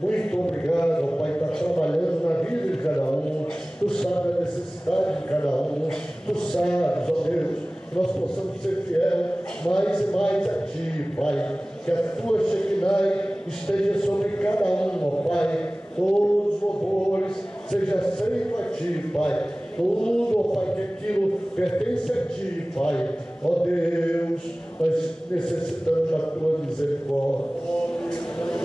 muito obrigado, ó Pai, está trabalhando na vida de cada um. Tu sabes a necessidade de cada um. Tu sabes, ó Deus, que nós possamos ser fiel mais e mais a Ti, Pai. Que a Tua Shekinah esteja sobre cada um, ó Pai. Todos os louvores seja aceito a Ti, Pai. Tudo, ó Pai, que aquilo pertence a Ti, Pai. Ó Deus, nós necessitamos da Tua misericórdia.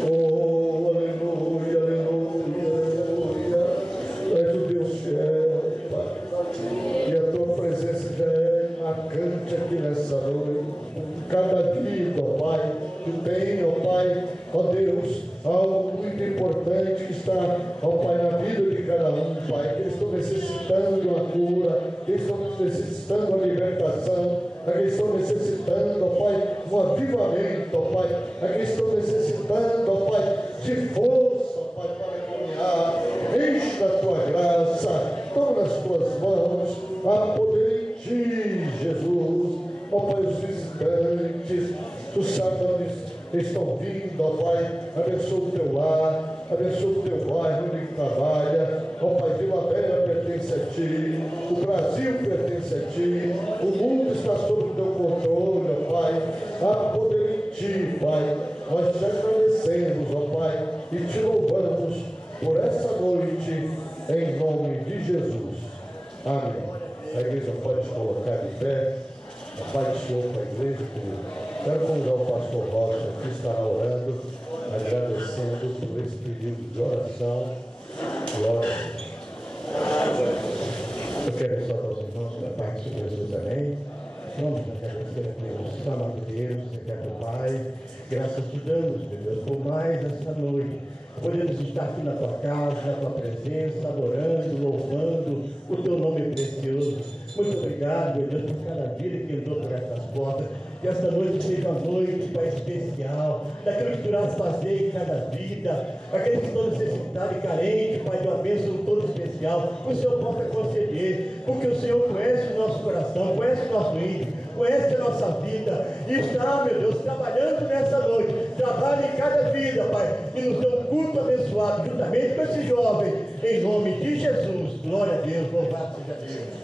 Oh, aleluia, aleluia, aleluia. Tu és o Deus fiel, Pai. E a Tua presença já é marcante aqui nessa noite. Cada vida, ó Pai, Tu tem, ó Pai, ó Deus, algo muito importante que está, ó Pai, na vida de cada um, Pai. Eles estão necessitando de uma cura, eles estão necessitando de uma libertação, eles estão necessitando, ó Pai, um avivamento, ó Pai. Eles estão necessitando, ó Pai, de força, ó Pai, para caminhar. Enche da Tua graça, toma nas Tuas mãos, há poder em Ti, Jesus. Ó Pai, os visitantes, Tu sabes onde estão vindo, ó Pai, abençoa o Teu lar, abençoa o Teu bairro onde trabalha. Ó Pai, Vila Velha pertence a Ti, o Brasil pertence a Ti, o mundo está sob o Teu controle, ó Pai. Há poder em Ti, Pai. Nós te agradecemos, ó Pai, e Te louvamos por essa noite, em nome de Jesus. Amém. A igreja pode se colocar de pé. A paz do Senhor para a igreja. Quero convidar o pastor Rocha, que estará orando, agradecendo por esse período de oração. Glória. Eu quero exaltar os irmãos da parte de Jesus também. Vamos agradecer a Deus, amado Deus, eterno Pai. Graças te damos, meu Deus, por mais essa noite. Podemos estar aqui na Tua casa, na Tua presença, adorando, louvando o Teu nome precioso. Muito obrigado, meu Deus, por cada vida que entrou por essas portas. Que esta noite seja uma noite, Pai, especial, daquilo que Tu irás fazer em cada vida, aqueles que estão necessitados e carentes, Pai, de uma bênção toda especial, que o Senhor possa conceder, porque o Senhor conhece o nosso coração, conhece o nosso íntimo, conhece a nossa vida, e está, meu Deus, trabalhando nessa noite. Trabalha em cada vida, Pai, e nos dê um culto abençoado, juntamente com esse jovem, em nome de Jesus. Glória a Deus, louvado seja Deus.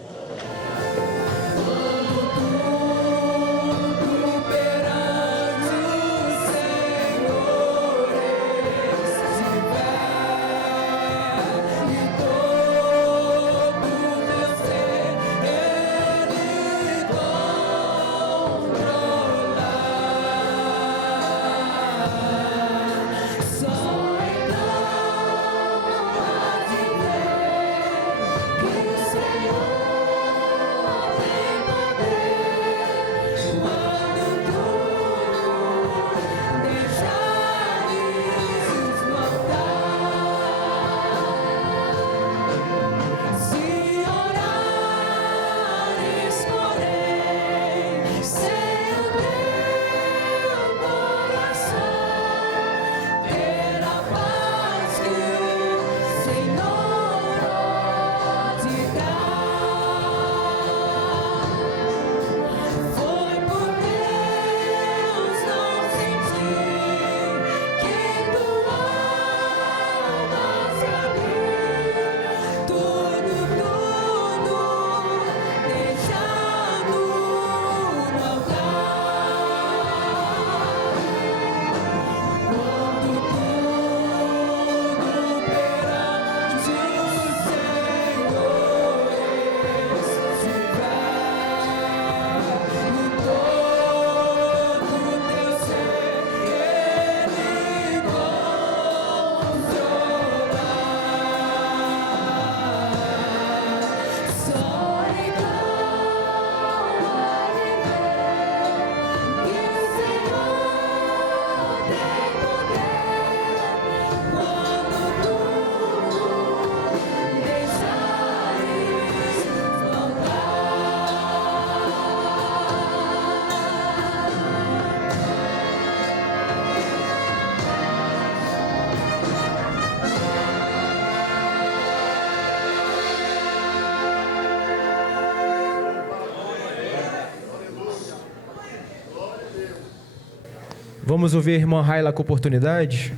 Vamos ouvir a irmã Raila com oportunidade?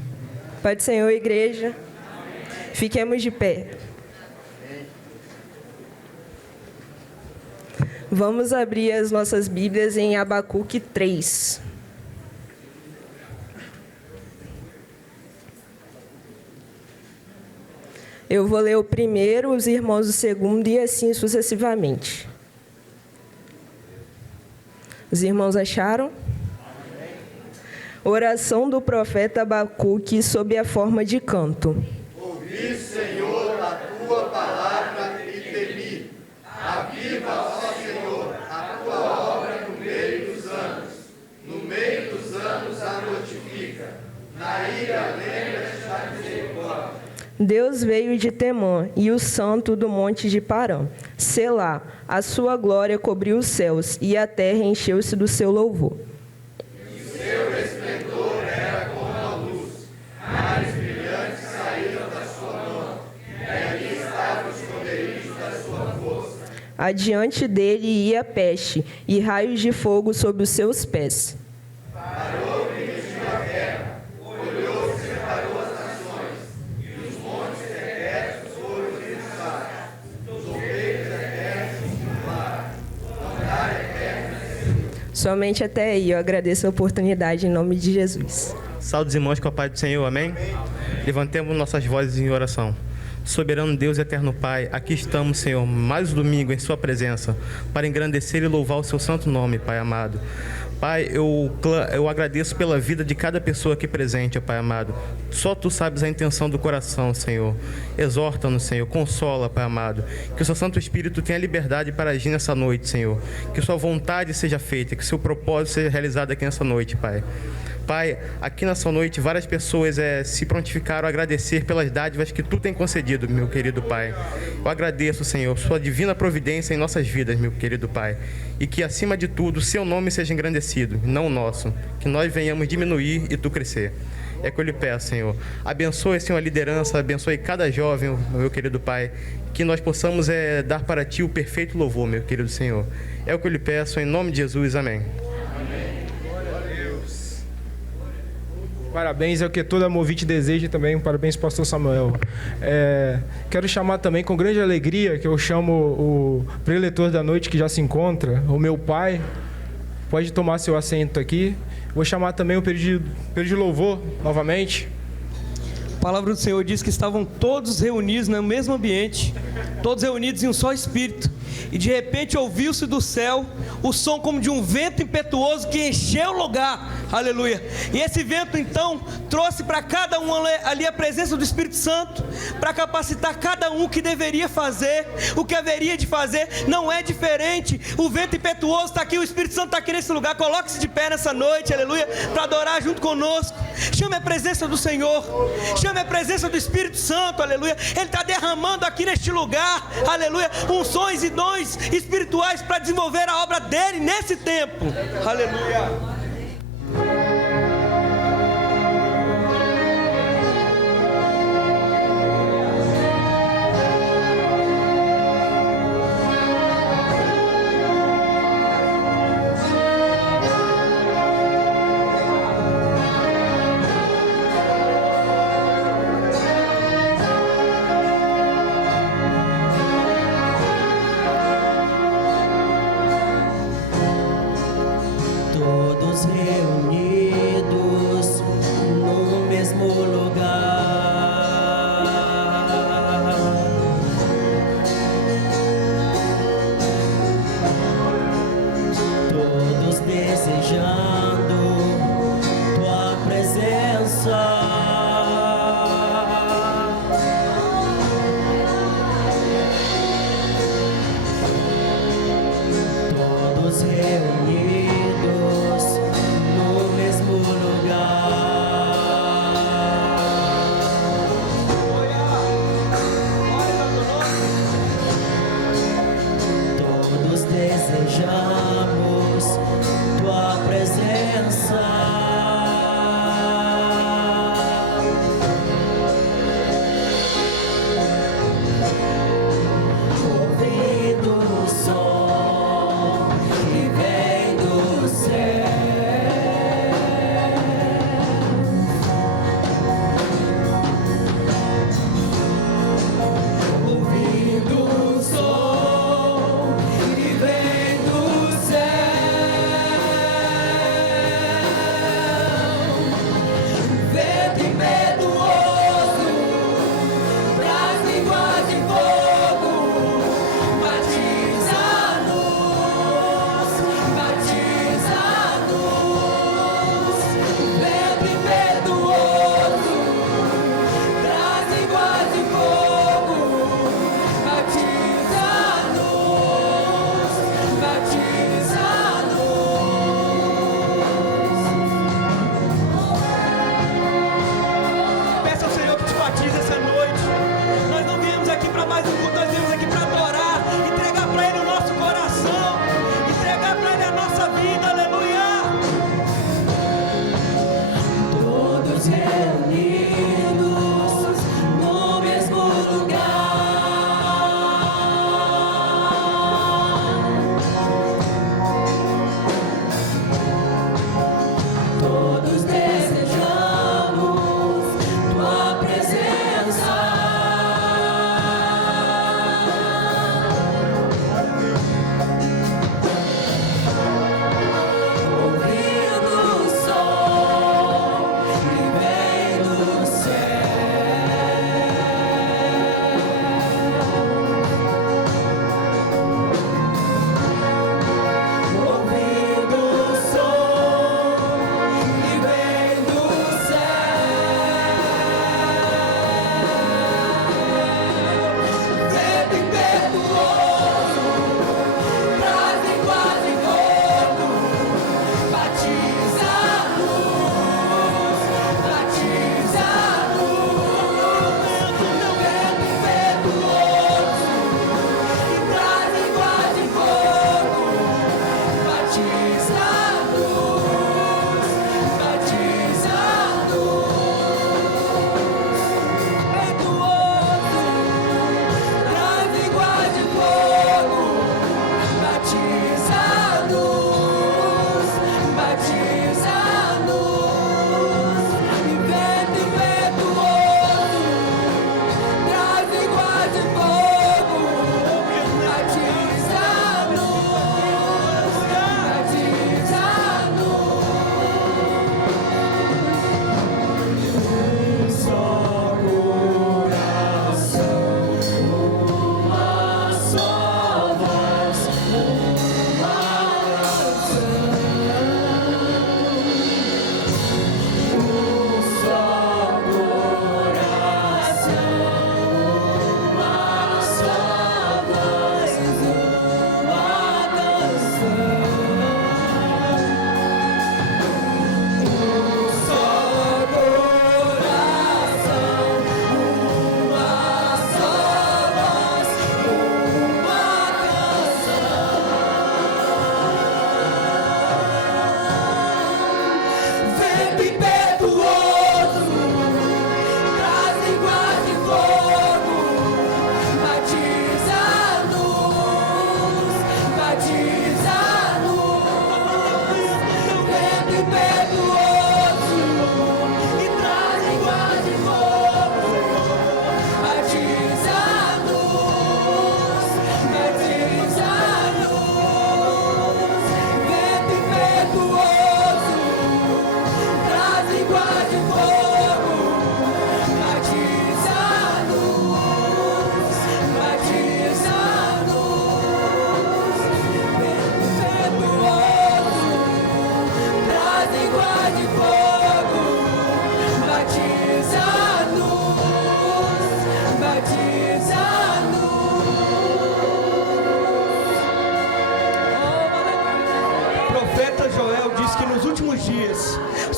Pai do Senhor, igreja, fiquemos de pé. Vamos abrir as nossas Bíblias em Abacuque 3. Eu vou ler o primeiro, os irmãos o segundo e assim sucessivamente. Os irmãos acharam? Oração do profeta Abacuque sob a forma de canto. Ouvi, Senhor, a tua palavra e temi. Aviva, ó Senhor, a tua obra no meio dos anos. No meio dos anos a notifica. Na ira lembra-te da misericórdia. Deus veio de Temã e o santo do monte de Parã. Selá, a sua glória cobriu os céus e a terra encheu-se do seu louvor. Seu esplendor era como a luz, mares brilhantes saíram da sua mão, e ali estavam os esconderijos da sua força. Adiante dele ia peste e raios de fogo sob os seus pés. Parou e mediu a terra, olhou e separou as nações, e os montes secretos foram deslizados, os ovelhos eternos continuaram, vontade eterna. Somente até aí eu agradeço a oportunidade em nome de Jesus. Saúde, irmãos, com a paz do Senhor, amém? Levantemos nossas vozes em oração. Soberano Deus e eterno Pai, aqui estamos, Senhor, mais um domingo em Sua presença, para engrandecer e louvar o Seu santo nome, Pai amado. Pai, eu agradeço pela vida de cada pessoa aqui presente, Pai amado. Só Tu sabes a intenção do coração, Senhor. Exorta-nos, Senhor, consola, Pai amado. Que o Seu Santo Espírito tenha liberdade para agir nessa noite, Senhor. Que Sua vontade seja feita, que o Seu propósito seja realizado aqui nessa noite, Pai. Pai, aqui nessa noite várias pessoas se prontificaram a agradecer pelas dádivas que Tu tem concedido, meu querido Pai. Eu agradeço, Senhor, Sua divina providência em nossas vidas, meu querido Pai. E que, acima de tudo, Seu nome seja engrandecido, não o nosso. Que nós venhamos diminuir e Tu crescer. É que eu lhe peço, Senhor. Abençoe, Senhor, a liderança, abençoe cada jovem, meu querido Pai. Que nós possamos dar para Ti o perfeito louvor, meu querido Senhor. É o que eu lhe peço, em nome de Jesus. Amém. Parabéns, é o que toda Movite deseja também. Parabéns, pastor Samuel. Quero chamar também com grande alegria, que eu chamo o preletor da noite que já se encontra, o meu pai. Pode tomar seu assento aqui. Vou chamar também o período de louvor novamente. A palavra do Senhor diz que estavam todos reunidos no mesmo ambiente, todos reunidos em um só espírito. E de repente ouviu-se do céu o som como de um vento impetuoso que encheu o lugar. Aleluia. E esse vento então trouxe para cada um ali a presença do Espírito Santo, para capacitar cada um que deveria fazer, o que haveria de fazer. Não é diferente. O vento impetuoso está aqui, o Espírito Santo está aqui nesse lugar. Coloque-se de pé nessa noite, aleluia, para adorar junto conosco. Chame a presença do Senhor, chame a presença do Espírito Santo, aleluia. Ele está derramando aqui neste lugar, aleluia, unções e dons espirituais para desenvolver a obra dele nesse tempo, aleluia. Todo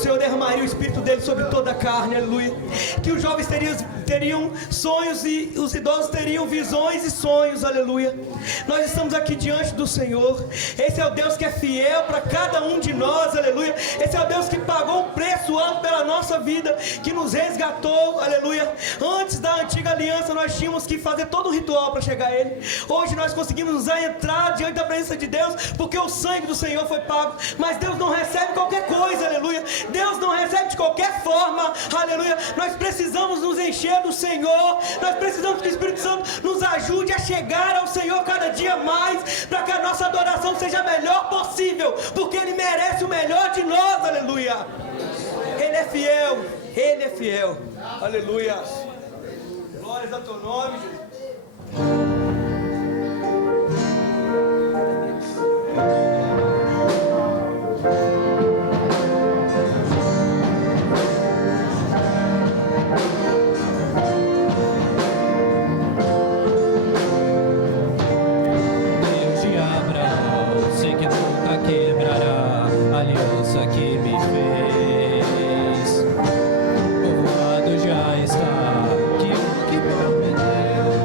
Senhor derramaria o Espírito dele sobre toda a carne, aleluia. Que os jovens teriam sonhos e os idosos teriam visões e sonhos, aleluia. Nós estamos aqui diante do Senhor. Esse é o Deus que é fiel para cada um de nós, aleluia. Esse é o Deus que pagou um preço alto pela nossa vida, que nos resgatou, aleluia. Antes da antiga aliança nós tínhamos que fazer todo um ritual para chegar a Ele. Hoje nós conseguimos entrar diante da presença de Deus, porque o sangue do Senhor foi pago. Mas Deus não recebe qualquer coisa, aleluia. Deus não recebe de qualquer forma, aleluia. Nós precisamos nos encher do Senhor. Nós precisamos que o Espírito Santo nos ajude a chegar ao Senhor cada dia mais, para que a nossa adoração seja a melhor possível, porque Ele merece o melhor de nós, aleluia. Ele é fiel, Ele é fiel, aleluia. Glórias ao teu nome, Jesus. Deus de Abraão, sei que nunca quebrará a aliança que me fez. Povoado já está, que o que prometeu.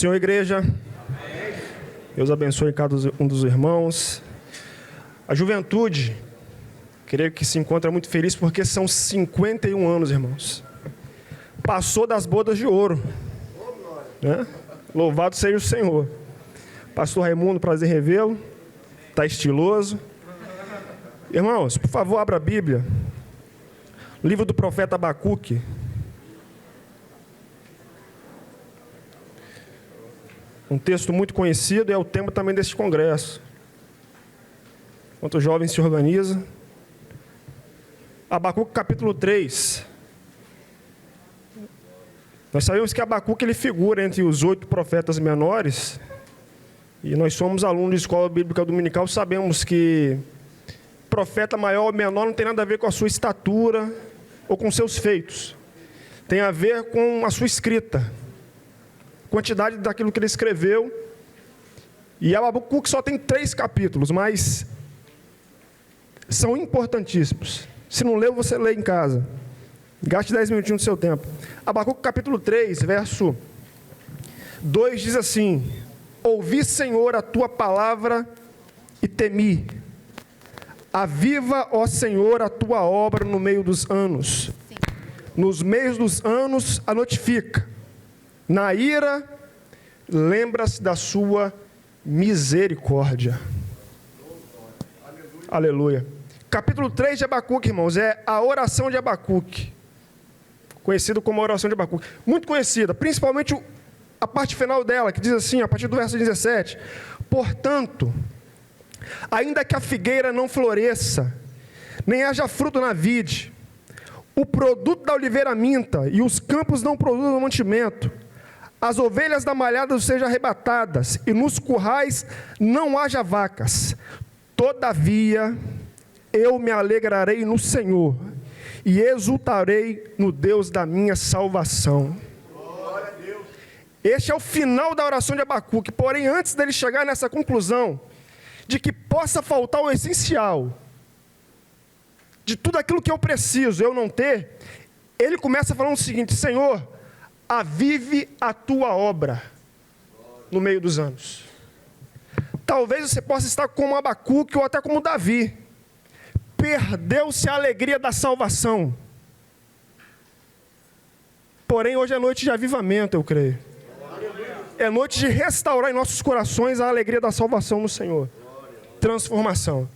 Senhor, igreja. Deus abençoe cada um dos irmãos. A juventude, creio que se encontra muito feliz porque são 51 anos, irmãos. Passou das bodas de ouro, né? Louvado seja o Senhor. Pastor Raimundo, prazer revê-lo. Está estiloso. Irmãos, por favor, abra a Bíblia. Livro do profeta Abacuque. Um texto muito conhecido, é o tema também deste congresso. Enquanto os jovens se organizam. Abacuque capítulo 3. Nós sabemos que Abacuque ele figura entre os 8 profetas menores. E nós somos alunos de escola bíblica dominical, sabemos que profeta maior ou menor não tem nada a ver com a sua estatura ou com seus feitos. Tem a ver com a sua escrita. Quantidade daquilo que ele escreveu. E Abacuque só tem 3 capítulos, mas são importantíssimos. Se não leu, você lê em casa. Gaste 10 minutinhos do seu tempo. Abacuque capítulo 3, verso 2 diz assim: ouvi, Senhor, a tua palavra e temi. Aviva, ó Senhor, a tua obra no meio dos anos. Nos meios dos anos a notifica. Na ira, lembra-se da sua misericórdia. Aleluia. Capítulo 3 de Abacuque, irmãos, é a oração de Abacuque. Conhecido como a oração de Abacuque. Muito conhecida, principalmente a parte final dela, que diz assim, a partir do verso 17. Portanto, ainda que a figueira não floresça, nem haja fruto na vide, o produto da oliveira minta, e os campos não produzam mantimento, as ovelhas da malhada sejam arrebatadas, e nos currais não haja vacas. Todavia, eu me alegrarei no Senhor, e exultarei no Deus da minha salvação. Glória a Deus. Este é o final da oração de Abacuque, porém, antes dele chegar nessa conclusão, de que possa faltar o essencial, de tudo aquilo que eu preciso, eu não ter, ele começa falando o seguinte: Senhor, avive a tua obra no meio dos anos. Talvez você possa estar como Abacuque ou até como Davi. Perdeu-se a alegria da salvação. Porém, hoje é noite de avivamento, eu creio. É noite de restaurar em nossos corações a alegria da salvação no Senhor. Transformação.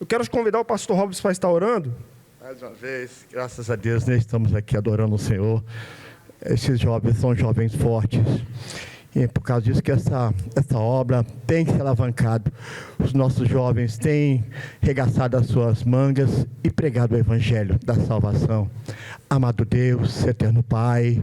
Eu quero convidar o pastor Robson para estar orando. Mais uma vez, graças a Deus, nós estamos aqui adorando o Senhor. Esses jovens são jovens fortes. E é por causa disso que essa obra tem se alavancado. Os nossos jovens têm regaçado as suas mangas e pregado o Evangelho da salvação. Amado Deus, eterno Pai,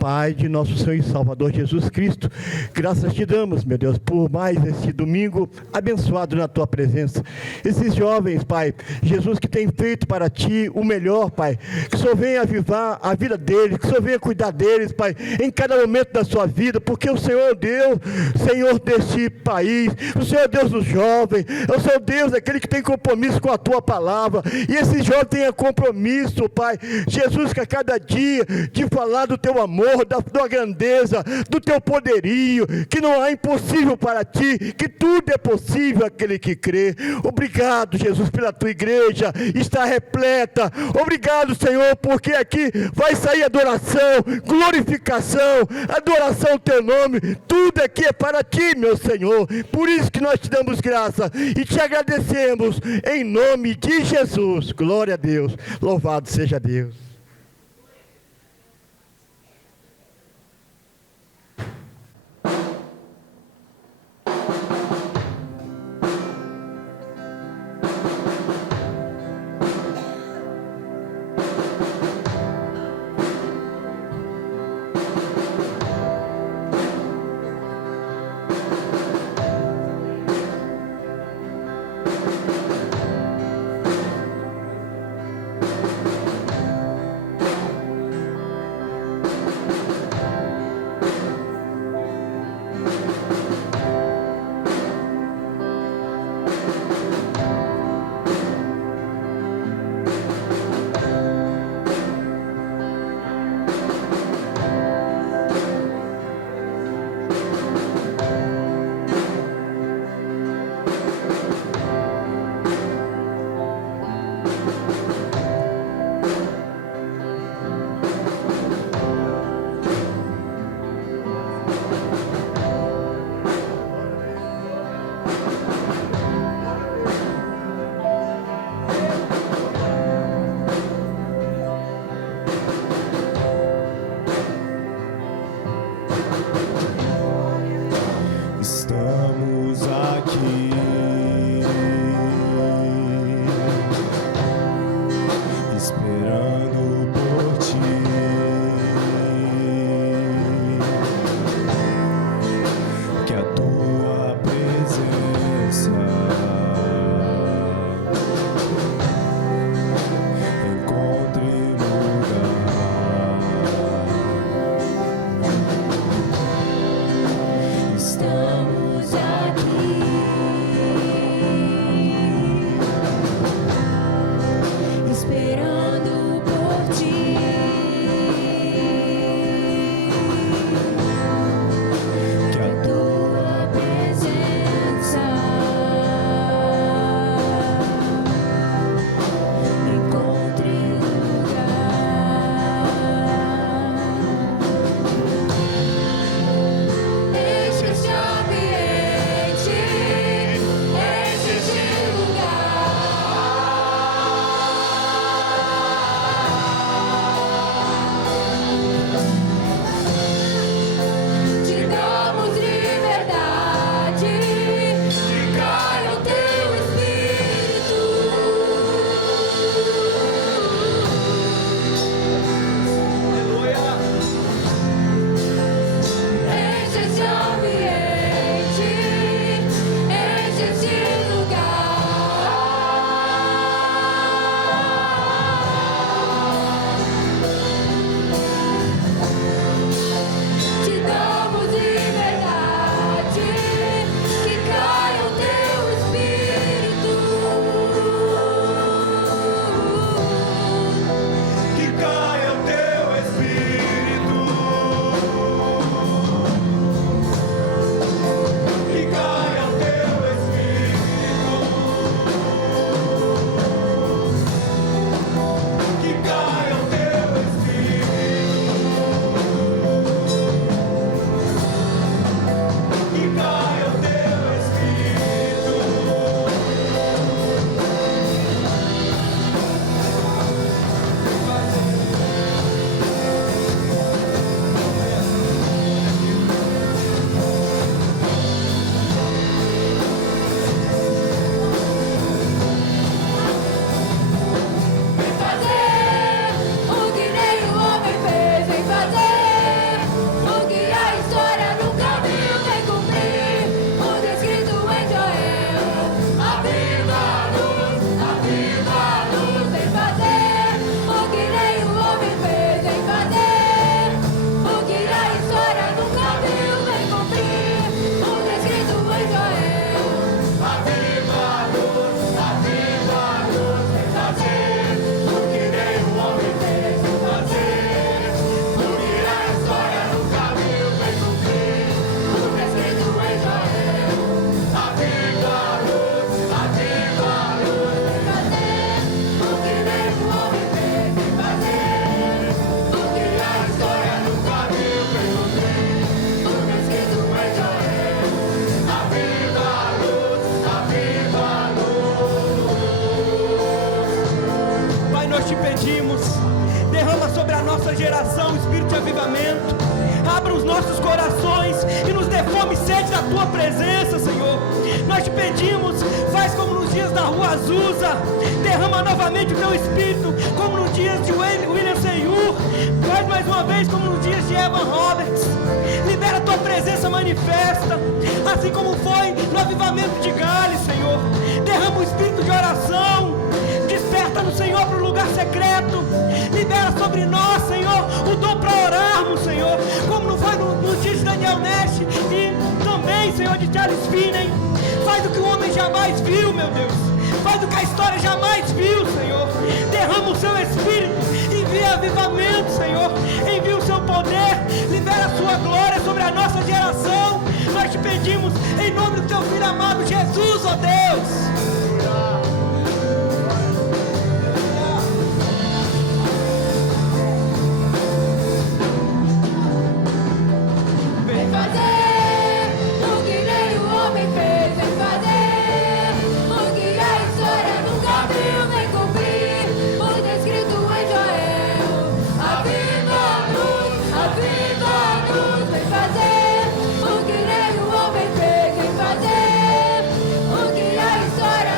Pai de nosso Senhor e Salvador Jesus Cristo, graças te damos, meu Deus, por mais esse domingo abençoado na tua presença. Esses jovens, Pai, Jesus, que tem feito para ti o melhor, Pai, que o Senhor venha avivar a vida deles, que o Senhor venha cuidar deles, Pai, em cada momento da sua vida, porque o Senhor é Deus, Senhor deste país, o Senhor é Deus dos jovens, é o Senhor Deus, aquele que tem compromisso com a tua palavra, e esses jovens têm compromisso, Pai, Jesus, que a cada dia de falar do teu amor, da tua grandeza, do teu poderio, que não há impossível para ti, que tudo é possível àquele que crê. Obrigado, Jesus, pela tua igreja, está repleta. Obrigado, Senhor, porque aqui vai sair adoração, glorificação, adoração ao teu nome, tudo aqui é para ti, meu Senhor. Por isso que nós te damos graça e te agradecemos em nome de Jesus. Glória a Deus, louvado seja Deus. avivamento. Abra os nossos corações e nos dê fome e sede da Tua presença, Senhor. Nós te pedimos, faz como nos dias da Rua Azusa, derrama novamente o Teu Espírito, como nos dias de William Senhor, faz mais uma vez como nos dias de Evan Roberts. Libera a Tua presença manifesta, assim como foi no avivamento de Gales, Senhor. Derrama o espírito de oração, desperta no Senhor para o lugar secreto, libera sobre nós, Senhor, o dom para orarmos, Senhor, como não foi no dia de Daniel Nash e também, Senhor, de Charles Finney. Faz o que o homem jamais viu, meu Deus, faz o que a história jamais viu, Senhor. Derrama o Seu Espírito, envia avivamento, Senhor, envia o Seu poder, libera a Sua glória sobre a nossa geração. Nós te pedimos em nome do Teu Filho amado Jesus, ó Deus. História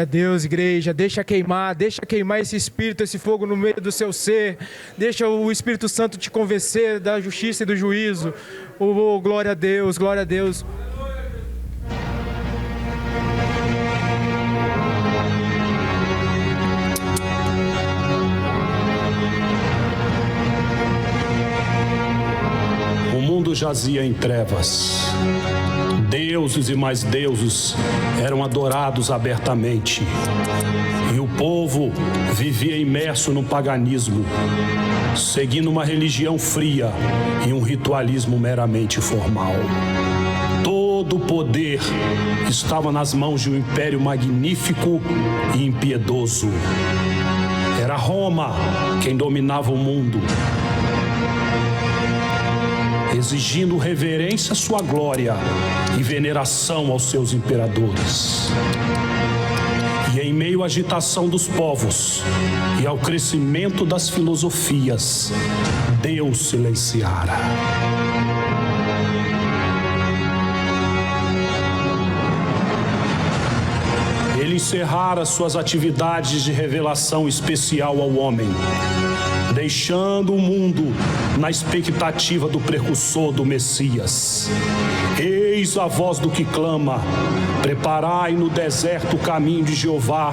Glória a Deus, igreja. Deixa queimar esse espírito, esse fogo no meio do seu ser. Deixa o Espírito Santo te convencer da justiça e do juízo. Oh, glória a Deus, glória a Deus. O mundo jazia em trevas. Deuses e mais deuses eram adorados abertamente. E o povo vivia imerso no paganismo, seguindo uma religião fria e um ritualismo meramente formal. Todo o poder estava nas mãos de um império magnífico e impiedoso. Era Roma quem dominava o mundo, exigindo reverência à sua glória e veneração aos seus imperadores. E em meio à agitação dos povos e ao crescimento das filosofias, Deus silenciara. Ele encerrara suas atividades de revelação especial ao homem, deixando o mundo na expectativa do precursor do Messias. Eis a voz do que clama: preparai no deserto o caminho de Jeová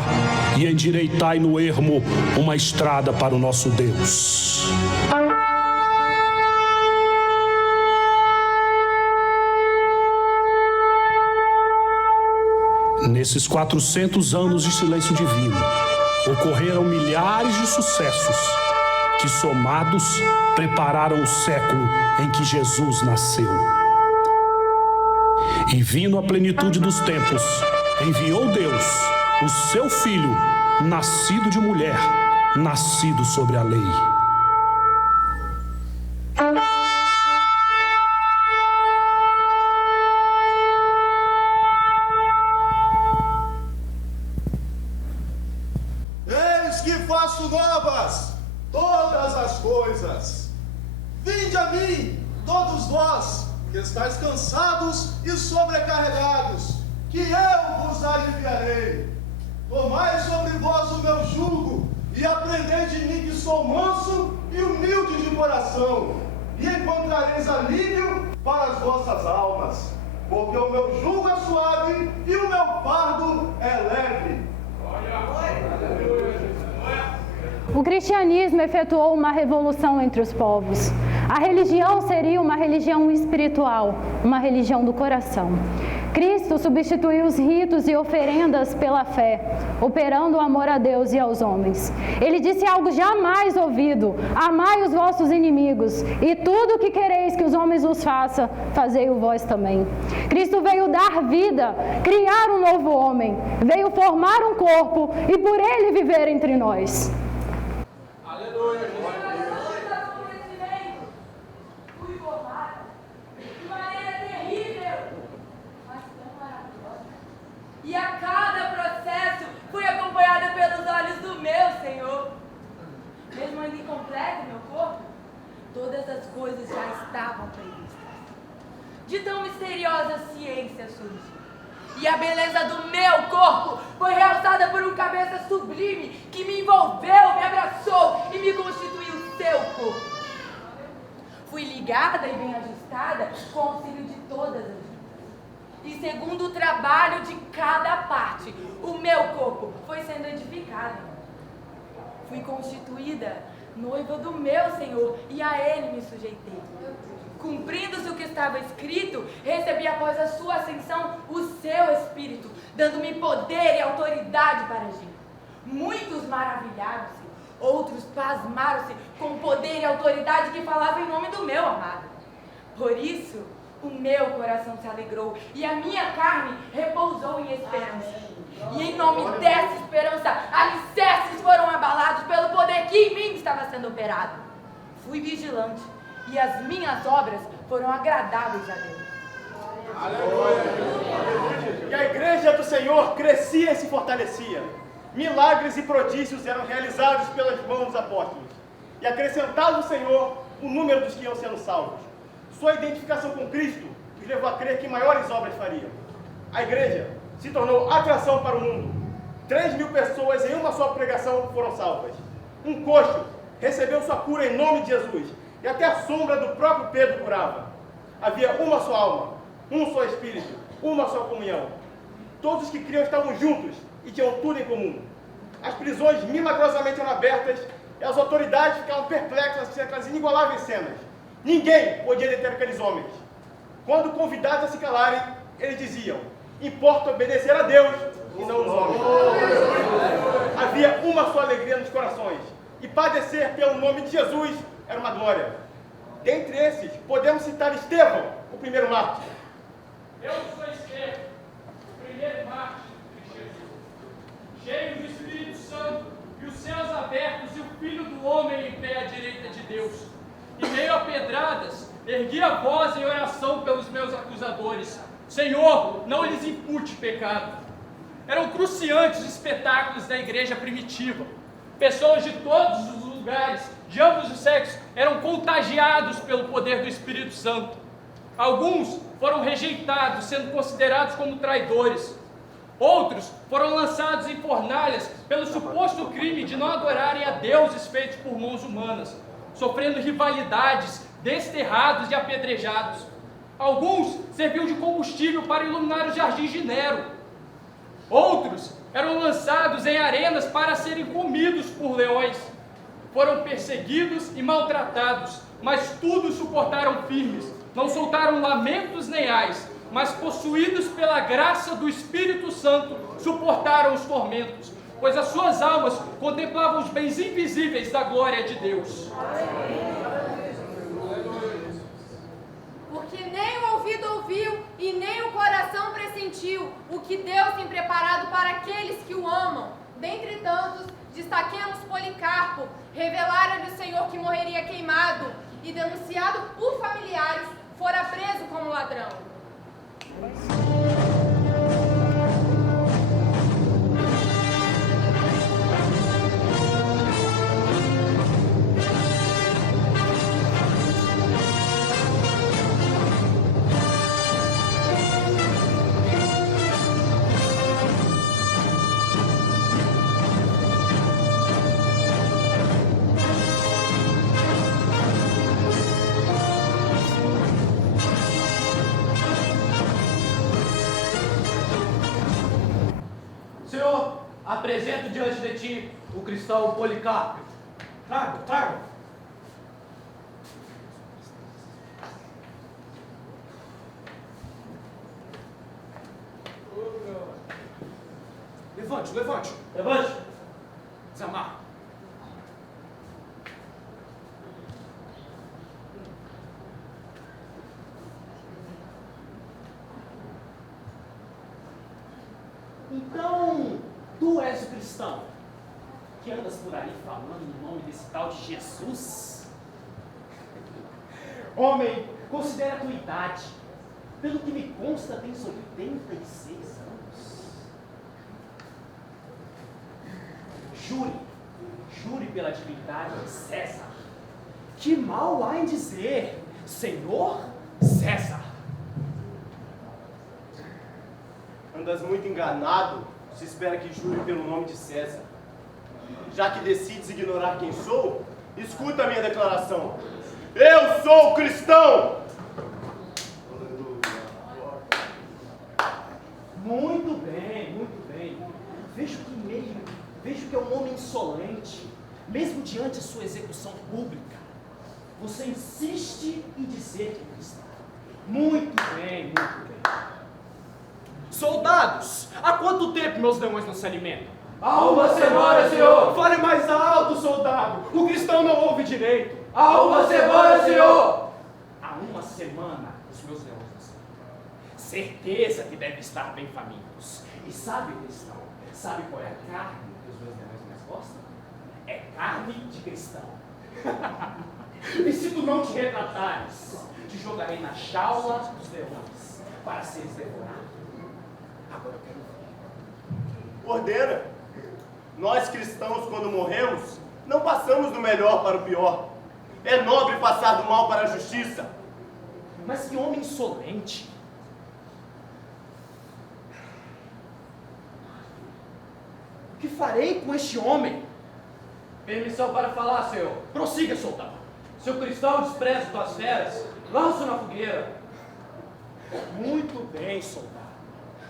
e endireitai no ermo uma estrada para o nosso Deus. Nesses 400 anos de silêncio divino, ocorreram milhares de sucessos que, somados, prepararam o século em que Jesus nasceu. E, vindo à plenitude dos tempos, enviou Deus o seu Filho, nascido de mulher, nascido sobre a lei. Eis que faço novas todas as coisas. Vinde a mim, todos vós, que estáis cansados e sobrecarregados, que eu vos aliviarei. Tomai sobre vós o meu jugo, e aprendei de mim, que sou manso e humilde de coração, e encontrareis alívio para as vossas almas, porque o meu jugo é suave e o meu fardo é leve. O cristianismo efetuou uma revolução entre os povos. A religião seria uma religião espiritual, uma religião do coração. Cristo substituiu os ritos e oferendas pela fé, operando o amor a Deus e aos homens. Ele disse algo jamais ouvido: amai os vossos inimigos, e tudo o que quereis que os homens vos façam, fazei-o vós também. Cristo veio dar vida, criar um novo homem, veio formar um corpo e por ele viver entre nós. Aleluia. E a cada processo fui acompanhada pelos olhos do meu Senhor. Mesmo ainda incompleto meu corpo, todas as coisas já estavam previstas. De tão misteriosa ciência surgiu. E a beleza do meu corpo foi realçada por um cabeça sublime que me envolveu, me abraçou e me constituiu seu corpo. Fui ligada e bem ajustada com o auxílio de todas as vidas. E segundo o trabalho de cada parte, o meu corpo foi sendo edificado. Fui constituída noiva do meu Senhor e a Ele me sujeitei. Cumprindo-se o que estava escrito, recebi após a sua ascensão o seu Espírito, dando-me poder e autoridade para agir. Muitos maravilharam-se, outros pasmaram-se com o poder e autoridade que falava em nome do meu amado. Por isso, o meu coração se alegrou e a minha carne repousou em esperança. E em nome dessa esperança, alicerces foram abalados pelo poder que em mim estava sendo operado. Fui vigilante e as minhas obras foram agradáveis a Deus. Aleluia. E a igreja do Senhor crescia e se fortalecia. Milagres e prodígios eram realizados pelas mãos dos apóstolos. E acrescentava o Senhor o número dos que iam sendo salvos. Sua identificação com Cristo os levou a crer que maiores obras fariam. A igreja se tornou atração para o mundo. 3.000 pessoas em uma só pregação foram salvas. Um coxo recebeu sua cura em nome de Jesus. E até a sombra do próprio Pedro curava. Havia uma só alma, um só espírito, uma só comunhão. Todos os que criam estavam juntos e tinham tudo em comum. As prisões milagrosamente eram abertas e as autoridades ficavam perplexas com aquelas inigualáveis cenas. Ninguém podia deter aqueles homens. Quando convidados a se calarem, eles diziam: importa obedecer a Deus e não aos homens. Havia uma só alegria nos corações, e padecer pelo nome de Jesus era uma glória. Dentre esses, podemos citar Estevão, o primeiro mártir. Eu sou Estevão, o primeiro mártir de Jesus, cheio do Espírito Santo e os céus abertos e o Filho do Homem em pé à direita de Deus. Em meio a pedradas, ergui a voz em oração pelos meus acusadores. Senhor, não lhes impute pecado. Eram cruciantes os espetáculos da igreja primitiva. Pessoas de todos os lugares, de ambos os sexos, eram contagiados pelo poder do Espírito Santo. Alguns foram rejeitados, sendo considerados como traidores. Outros foram lançados em fornalhas pelo suposto crime de não adorarem a deuses feitos por mãos humanas, sofrendo rivalidades, desterrados e apedrejados. Alguns serviam de combustível para iluminar os jardins de Nero. Outros eram lançados em arenas para serem comidos por leões. Foram perseguidos e maltratados, mas tudo suportaram firmes. Não soltaram lamentos nem ais, mas possuídos pela graça do Espírito Santo, suportaram os tormentos, pois as suas almas contemplavam os bens invisíveis da glória de Deus. Porque nem o ouvido ouviu e nem o coração pressentiu o que Deus tem preparado para aqueles que o amam. Dentre tantos, destaquemos Policarpo, revelara-lhe o Senhor que morreria queimado e, denunciado por familiares, fora preso como ladrão. Senhor, apresento diante de ti o cristão Policarpo. Trago. Levante. Desamarra. Então, tu és o cristão que andas por aí falando no nome desse tal de Jesus? Homem, considera a tua idade. Pelo que me consta, tens 86 anos. Jure pela divindade de César. Que mal há em dizer, Senhor César? Andas muito enganado se espera que jure pelo nome de César. Já que decides ignorar quem sou, escuta a minha declaração. Eu sou cristão! Muito bem. Vejo que é um homem insolente. Mesmo diante de sua execução pública, você insiste em dizer que é cristão. Muito bem. Soldados, há quanto tempo meus demônios não se alimentam? Há uma semana, Senhor! Fale mais alto, soldado! O cristão não ouve direito! Há uma semana, Senhor! Há uma semana os meus demônios não se alimentam. Certeza que devem estar bem famintos. E sabe, cristão, sabe qual é a carne que os meus demônios mais gostam? É carne de cristão. E se tu não te retratares, te jogarei na jaula dos demônios para seres devorados. Agora eu quero ver. Ordena. Nós cristãos, quando morremos, não passamos do melhor para o pior. É nobre passar do mal para a justiça. Mas que homem insolente. farei com este homem? Permissão para falar, Senhor. Prossiga, soldado. Se o cristão despreza tuas feras, lança na fogueira. Muito bem, soldado.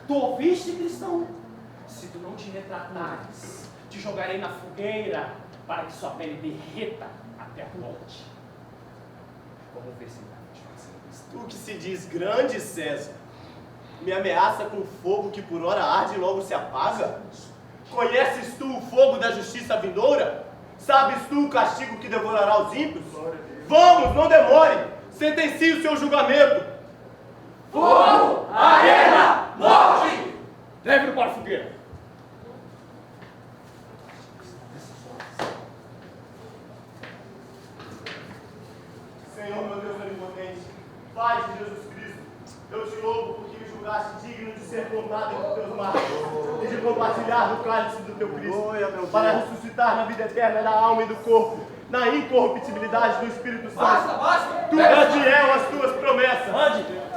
Tu ouviste, cristão? Se tu não te retratares, te jogarei na fogueira para que sua pele derreta até a morte. Vamos ver se vai te fazer isso. Tu que se diz grande, César, me ameaça com fogo que por hora arde e logo se apaga? Conheces tu o fogo da justiça vindoura? Sabes tu o castigo que devorará os ímpios? Vamos, não demore! Sentencie o seu julgamento! Fogo, arena, morte! Leve-no para a fogueira. Senhor, meu Deus onipotente, Pai de Jesus Cristo, eu te louvo porque me julgaste digno de ser contado entre teus mártires e de compartilhar do cálice do teu Cristo, para ressuscitar na vida eterna da alma e do corpo, na incorruptibilidade do Espírito Santo. Basta! Tu és fiel às tuas promessas.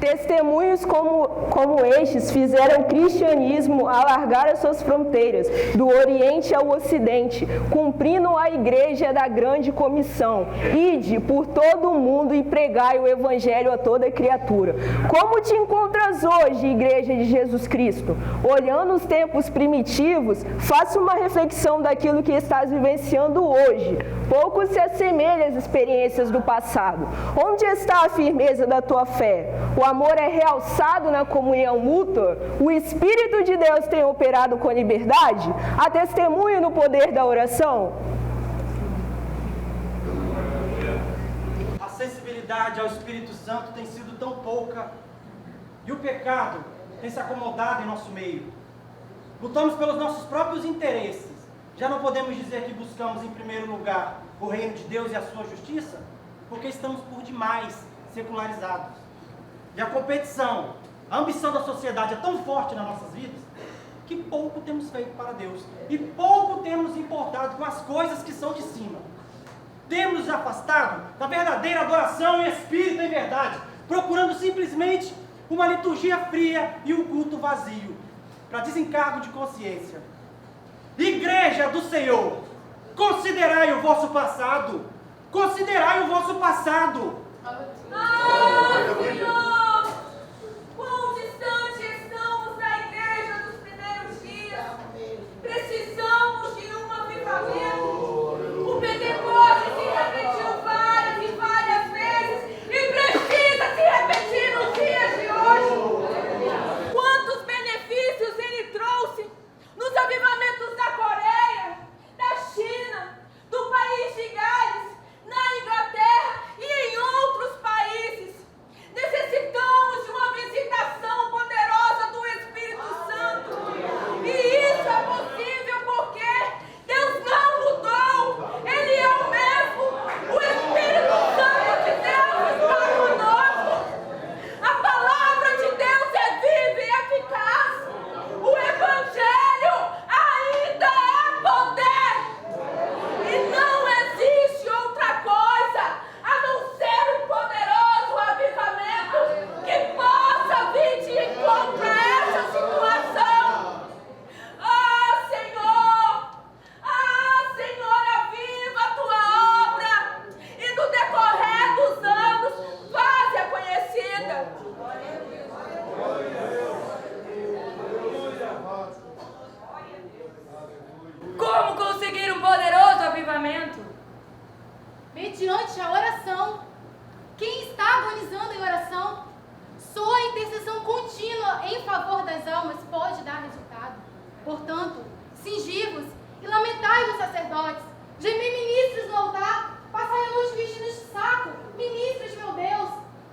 Testemunhos como estes fizeram o cristianismo alargar as suas fronteiras, do Oriente ao Ocidente, cumprindo a igreja da grande comissão. Ide por todo o mundo e pregai o evangelho a toda criatura. Como te encontras hoje, igreja de Jesus Cristo? Olhando os tempos primitivos, faça uma reflexão daquilo que estás vivenciando hoje. Pouco se assemelha às experiências do passado. Onde está a firmeza da tua fé? O amor é realçado na comunhão mútua? O Espírito de Deus tem operado com liberdade? Há testemunho no poder da oração? A sensibilidade ao Espírito Santo tem sido tão pouca e o pecado tem se acomodado em nosso meio. Lutamos pelos nossos próprios interesses. Já não podemos dizer que buscamos em primeiro lugar o reino de Deus e a sua justiça, porque estamos por demais secularizados. E a competição, a ambição da sociedade é tão forte nas nossas vidas, que pouco temos feito para Deus e pouco temos importado com as coisas que são de cima. Temos nos afastado da verdadeira adoração em espírito e em verdade, procurando simplesmente uma liturgia fria e um culto vazio, para desencargo de consciência. Igreja do Senhor, considerai o vosso passado, considerai o vosso passado. Senhor! Quão distante estamos da igreja dos primeiros dias! Precisamos de um avivamento! O Pentecostes se repetiu várias e várias vezes e precisa se repetir nos dias de hoje! Quantos benefícios ele trouxe nos avivamentos da Coreia, da China, do país de Gales, na Inglaterra e em outros países. Necessitamos de uma visitação poderosa do Espírito Santo. E isso é possível porque Deus não mudou. Ele é o mesmo. O Espírito Santo de Deus está conosco. A palavra de Deus é viva e eficaz. O Evangelho ainda é poder. E não existe outra coisa a não ser um poderoso avivamento que possa vir de encontro a essa situação. Ah, Senhor, aviva a tua obra e no decorrer dos anos faze-a conhecida. Como conseguir um poderoso avivamento? Mediante a oração. Quem está agonizando em oração, só a intercessão contínua em favor das almas pode dar resultado. Portanto, cingivos e lamentai-vos, sacerdotes, gemei ministros no altar, passai a noite vestidos de saco, ministros, meu Deus,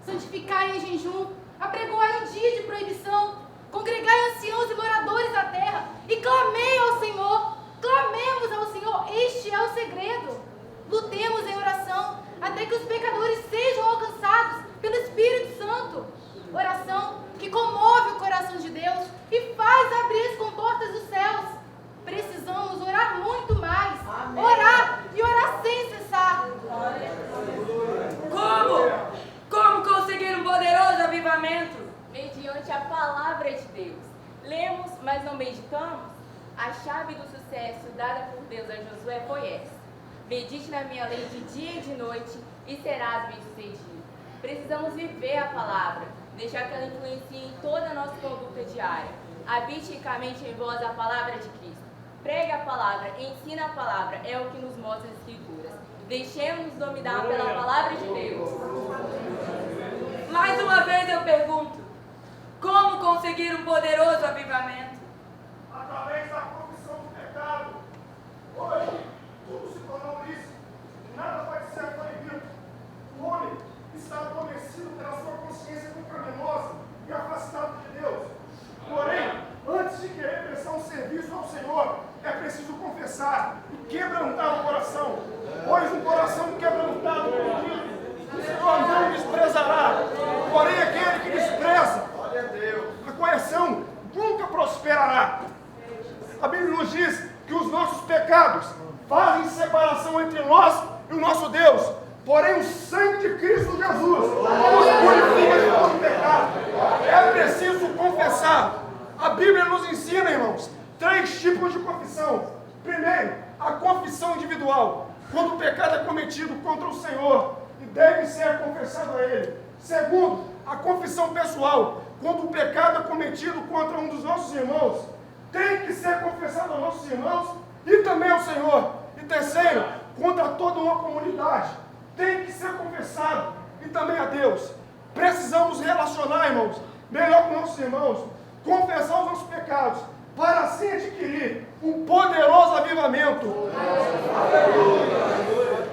santificai em jejum, apregoai um dia de proibição, congregai anciãos e moradores da terra, e clamei ao Senhor, clamemos ao Senhor, este é o segredo. Lutemos em oração, até que os pecadores sejam alcançados pelo Espírito Santo. Oração que comove o coração de Deus e faz abrir as comportas dos céus. Precisamos orar muito mais. Amém. Orar e orar sem cessar. Como conseguir um poderoso avivamento? Mediante a palavra de Deus. Lemos, mas não meditamos? A chave do sucesso dada por Deus a Josué foi essa: medite na minha lei de dia e de noite e serás bem-sucedido. Precisamos viver a palavra, deixar que ela influencie em toda a nossa conduta diária. Habite ricamente em vós a palavra de Cristo. Pregue a palavra, ensina a palavra, é o que nos mostra as Escrituras. Deixemos-nos dominar pela palavra de Deus. Mais uma vez eu pergunto: como conseguir um poderoso avivamento? Através da confissão do pecado. Hoje, tudo se tornou lícito. Nada pode ser proibido. O homem está adormecido pela sua consciência pecaminosa e afastado de Deus. Porém, antes de querer prestar um serviço ao Senhor, é preciso confessar e quebrantar o coração. Pois um coração quebrantado por Cristo, o Senhor não desprezará. Porém, aquele que despreza a correção nunca prosperará. A Bíblia nos diz que os nossos pecados fazem separação entre nós e o nosso Deus. Porém, o sangue de Cristo Jesus nos purifica de todo pecado. É preciso confessar. A Bíblia nos ensina, irmãos, 3 tipos de confissão. Primeiro, a confissão individual, quando o pecado é cometido contra o Senhor e deve ser confessado a Ele. Segundo, a confissão pessoal, quando o pecado é cometido contra um dos nossos irmãos, tem que ser confessado aos nossos irmãos e também ao Senhor. E terceiro, contra toda uma comunidade, tem que ser confessado e também a Deus. Precisamos relacionar, irmãos, melhor com nossos irmãos, confessar os nossos pecados, para assim adquirir um poderoso avivamento.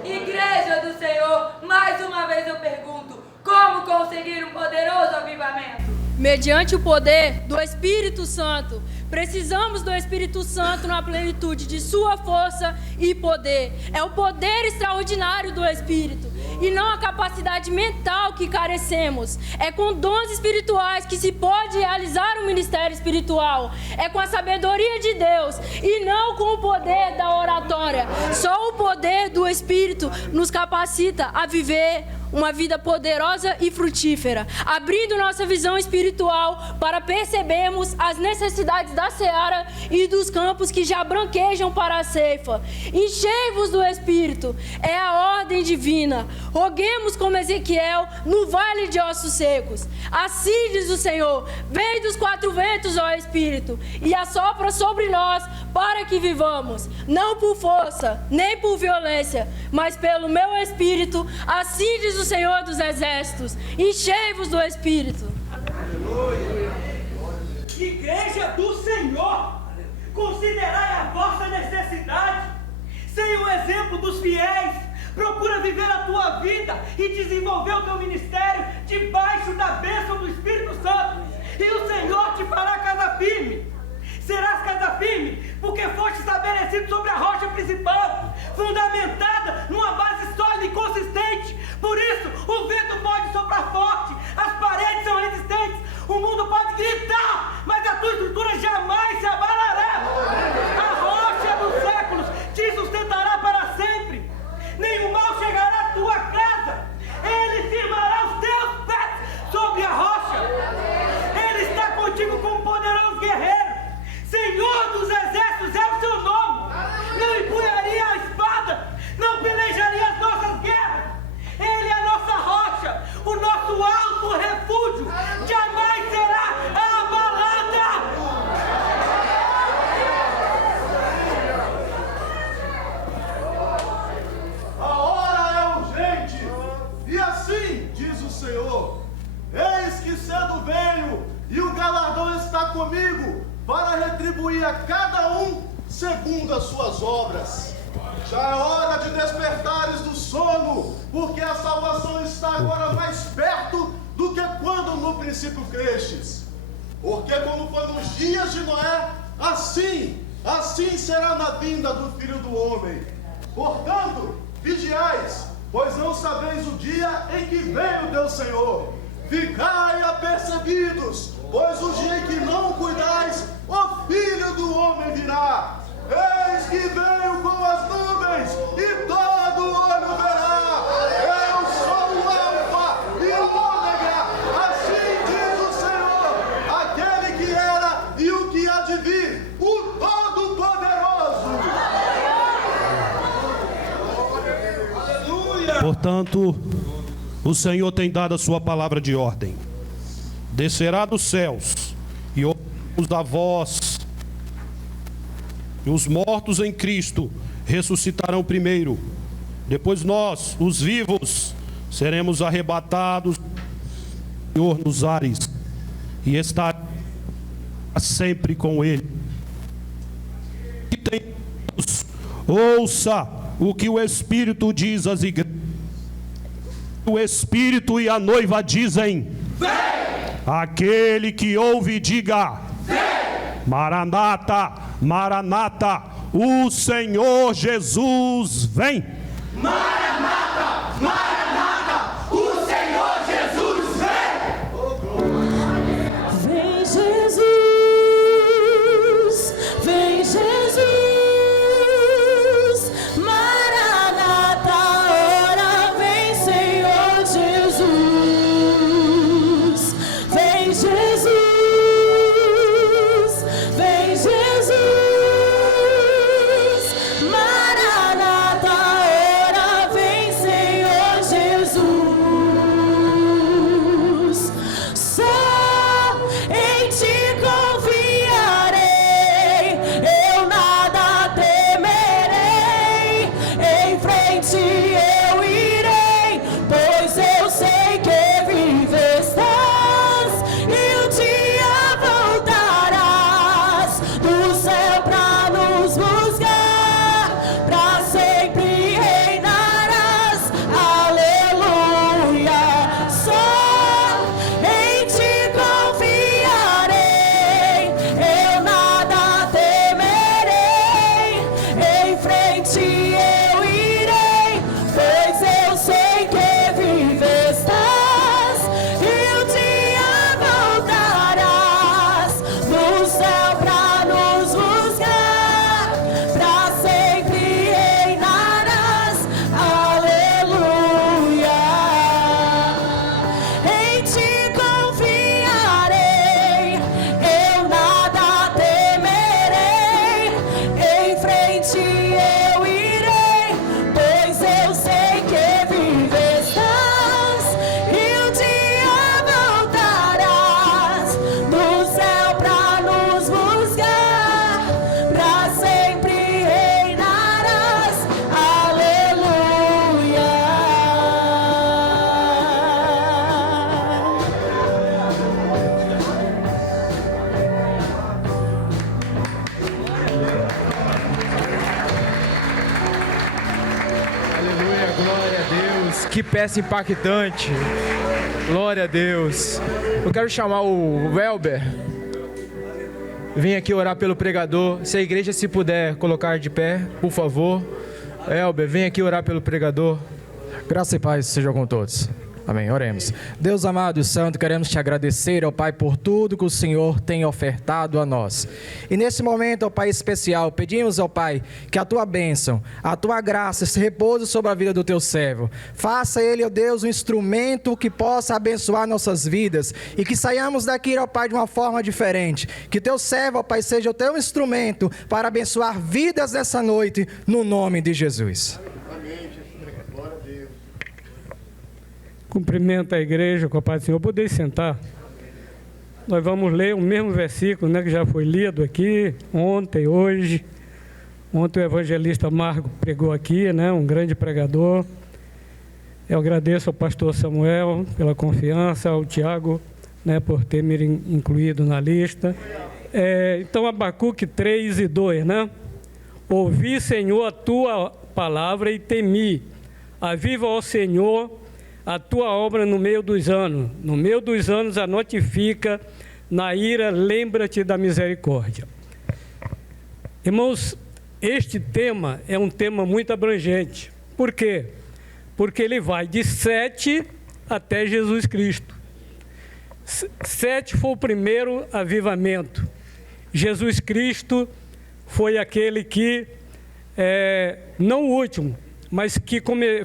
Igreja do Senhor, mais uma vez eu pergunto: como conseguir um poderoso avivamento? Mediante o poder do Espírito Santo. Precisamos do Espírito Santo na plenitude de sua força e poder. É o poder extraordinário do Espírito e não a capacidade mental que carecemos. É com dons espirituais que se pode realizar um ministério espiritual. É com a sabedoria de Deus e não com o poder da oratória. Só o poder do Espírito nos capacita a viver uma vida poderosa e frutífera, abrindo nossa visão espiritual para percebermos as necessidades da seara e dos campos que já branquejam para a ceifa. Enchei-vos do Espírito, é a ordem divina. Roguemos como Ezequiel no vale de ossos secos. Assim diz o Senhor: vem dos 4 ventos, ó Espírito, e assopra sobre nós para que vivamos, não por força, nem por violência, mas pelo meu Espírito. Assim diz o Senhor dos Exércitos: enchei-vos do Espírito. Igreja do Senhor, considerai a vossa necessidade. Sem o exemplo dos fiéis, procura viver a tua vida e desenvolver o teu ministério debaixo da bênção do Espírito Santo, e o Senhor te fará casa firme. Serás casa firme, porque foste estabelecido sobre a rocha principal, fundamentada numa base sólida e consistente. Por isso, o vento pode soprar forte, as paredes são resistentes, o mundo pode gritar, mas a tua estrutura jamais se abalará. A rocha dos séculos te sustentará para sempre. Nenhum mal chegará à tua casa. Ele firmará os teus pés sobre a rocha. Ele está contigo como um poderoso guerreiro. Senhor dos Exércitos é o seu nome. Não empunharia a espada, não pelejaria as nossas guerras. Ele é a nossa rocha, o nosso alto refúgio, jamais será abalada. A hora é urgente, e assim diz o Senhor: eis que cedo venho, e o galardão está comigo, para retribuir a cada um segundo as suas obras. Já é hora de despertares do sono, porque a salvação está agora mais perto do que quando no princípio crestes. Porque como foi nos dias de Noé, assim será na vinda do Filho do Homem. Portanto, vigiais, pois não sabeis o dia em que vem o teu Senhor. Ficai apercebidos, pois o dia em que não cuidais, o Filho do Homem virá. Eis que venho com as nuvens, e todo olho verá. Eu sou o Alfa e o Ômega, assim diz o Senhor, aquele que era e o que há de vir, o Todo-Poderoso. Portanto, o Senhor tem dado a sua palavra de ordem. Descerá dos céus e ouviremos a voz. E os mortos em Cristo ressuscitarão primeiro. Depois nós, os vivos, seremos arrebatados Senhor nos ares e estaremos sempre com Ele. Que tem, ouça o que o Espírito diz às igrejas. O Espírito e a noiva dizem: vem! Aquele que ouve, diga: vem! Maranata, Maranata, o Senhor Jesus vem! Maranata, Maranata, o Senhor Jesus vem! Vem Jesus, vem Jesus, Maranata, ora vem Senhor Jesus, vem Jesus, vem Jesus, Maranata, ora vem Senhor Jesus, só em Ti confiarei, eu nada temerei, em frente eu irei, pois eu sei que vive estás, e um dia voltarás do céu pra nos buscar, pra sempre reinarás, aleluia. Só em Ti confiarei, eu nada temerei, em frente eu irei, pois eu sei que vive estás, e um dia voltarás do céu pra nos buscar, pra sempre reinarás, aleluia. Em Ti confiarei, eu nada temerei, em frente eu irei, pois eu sei que vive estás, e um dia voltarás do céu pra nos buscar, pra sempre reinarás, Aleluia, glória a Deus. Que peça impactante. Glória a Deus. Eu quero chamar o Welber. Vem aqui orar pelo pregador. Se a igreja se puder colocar de pé, por favor. Welber, vem aqui orar pelo pregador. Graça e paz sejam com todos. Amém. Oremos. Deus amado e santo, queremos te agradecer, ó Pai, por tudo que o Senhor tem ofertado a nós. E nesse momento, ó Pai especial, pedimos, ó Pai, que a Tua bênção, a Tua graça se repouse sobre a vida do Teu servo. Faça ele, ó Deus, um instrumento que possa abençoar nossas vidas e que saiamos daqui, ó Pai, de uma forma diferente. Que Teu servo, ó Pai, seja o Teu instrumento para abençoar vidas nessa noite, no nome de Jesus. Cumprimento a igreja com a paz do Senhor. Poder sentar. Nós vamos ler o mesmo versículo, né, que já foi lido aqui ontem, hoje. Ontem o evangelista Marco pregou aqui, né, um grande pregador. Eu agradeço ao pastor Samuel pela confiança, ao Tiago, né, por ter me incluído na lista. Então, Abacuque 3:2, né? Ouvi, Senhor, a Tua palavra e temi. Aviva, ó Senhor, a Tua obra no meio dos anos. No meio dos anos a notifica, na ira lembra-te da misericórdia. Irmãos, este tema é um tema muito abrangente. Por quê? Porque ele vai de 7 até Jesus Cristo. 7 foi o primeiro avivamento. Jesus Cristo foi aquele que, não o último, mas que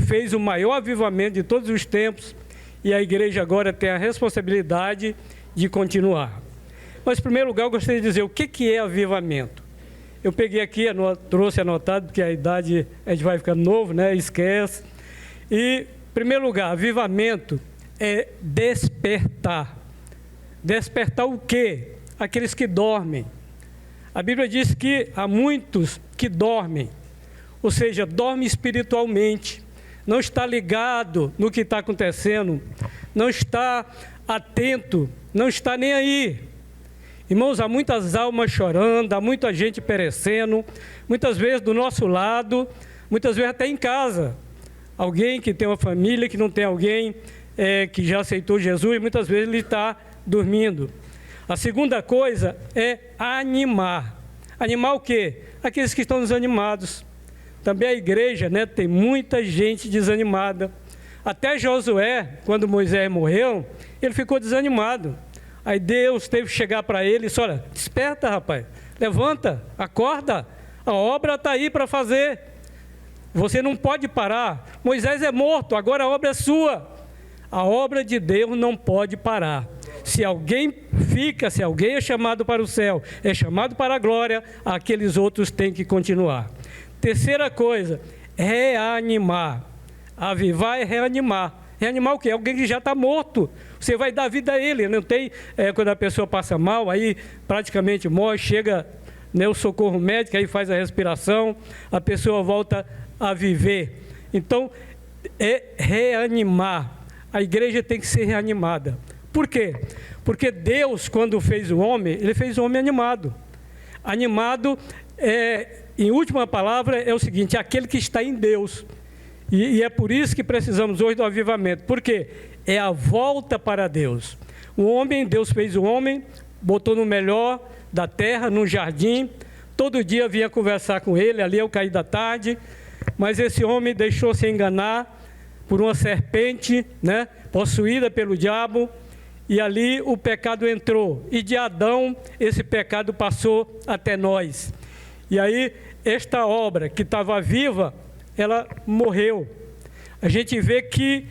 fez o maior avivamento de todos os tempos, e a igreja agora tem a responsabilidade de continuar. Mas, em primeiro lugar, eu gostaria de dizer o que é avivamento. Eu peguei aqui, trouxe anotado, porque a idade, a gente vai ficando novo, né? Esquece. E primeiro lugar, avivamento é despertar. Despertar o quê? Aqueles que dormem. A Bíblia diz que há muitos que dormem, ou seja, dormem espiritualmente, não está ligado no que está acontecendo, não está atento, não está nem aí. Irmãos, há muitas almas chorando, há muita gente perecendo, muitas vezes do nosso lado, muitas vezes até em casa. Alguém que tem uma família, que não tem alguém que já aceitou Jesus, muitas vezes ele está dormindo. A segunda coisa é animar. Animar o quê? Aqueles que estão desanimados. Também a igreja, né, tem muita gente desanimada. Até Josué, quando Moisés morreu, ele ficou desanimado. Aí Deus teve que chegar para ele e disse: olha, desperta, rapaz, levanta, acorda, a obra está aí para fazer. Você não pode parar. Moisés é morto, agora a obra é sua. A obra de Deus não pode parar. Se alguém fica, se alguém é chamado para o céu, é chamado para a glória, aqueles outros têm que continuar. Terceira coisa, reanimar. Avivar é reanimar. Reanimar o quê? Alguém que já está morto. Você vai dar vida a ele. Não tem, quando a pessoa passa mal, aí praticamente morre, chega, né, o socorro médico, aí faz a respiração, a pessoa volta a viver. Então, é reanimar. A igreja tem que ser reanimada. Por quê? Porque Deus, quando fez o homem, ele fez o homem animado. Animado, em última palavra, é o seguinte: aquele que está em Deus. E é por isso que precisamos hoje do avivamento. Por quê? É a volta para Deus. O homem, Deus fez o homem, botou no melhor da terra, no jardim. Todo dia vinha conversar com ele, ali ao cair da tarde. Mas esse homem deixou-se enganar por uma serpente, né, possuída pelo diabo. E ali o pecado entrou. E de Adão, esse pecado passou até nós. E aí, esta obra que estava viva, ela morreu. A gente vê que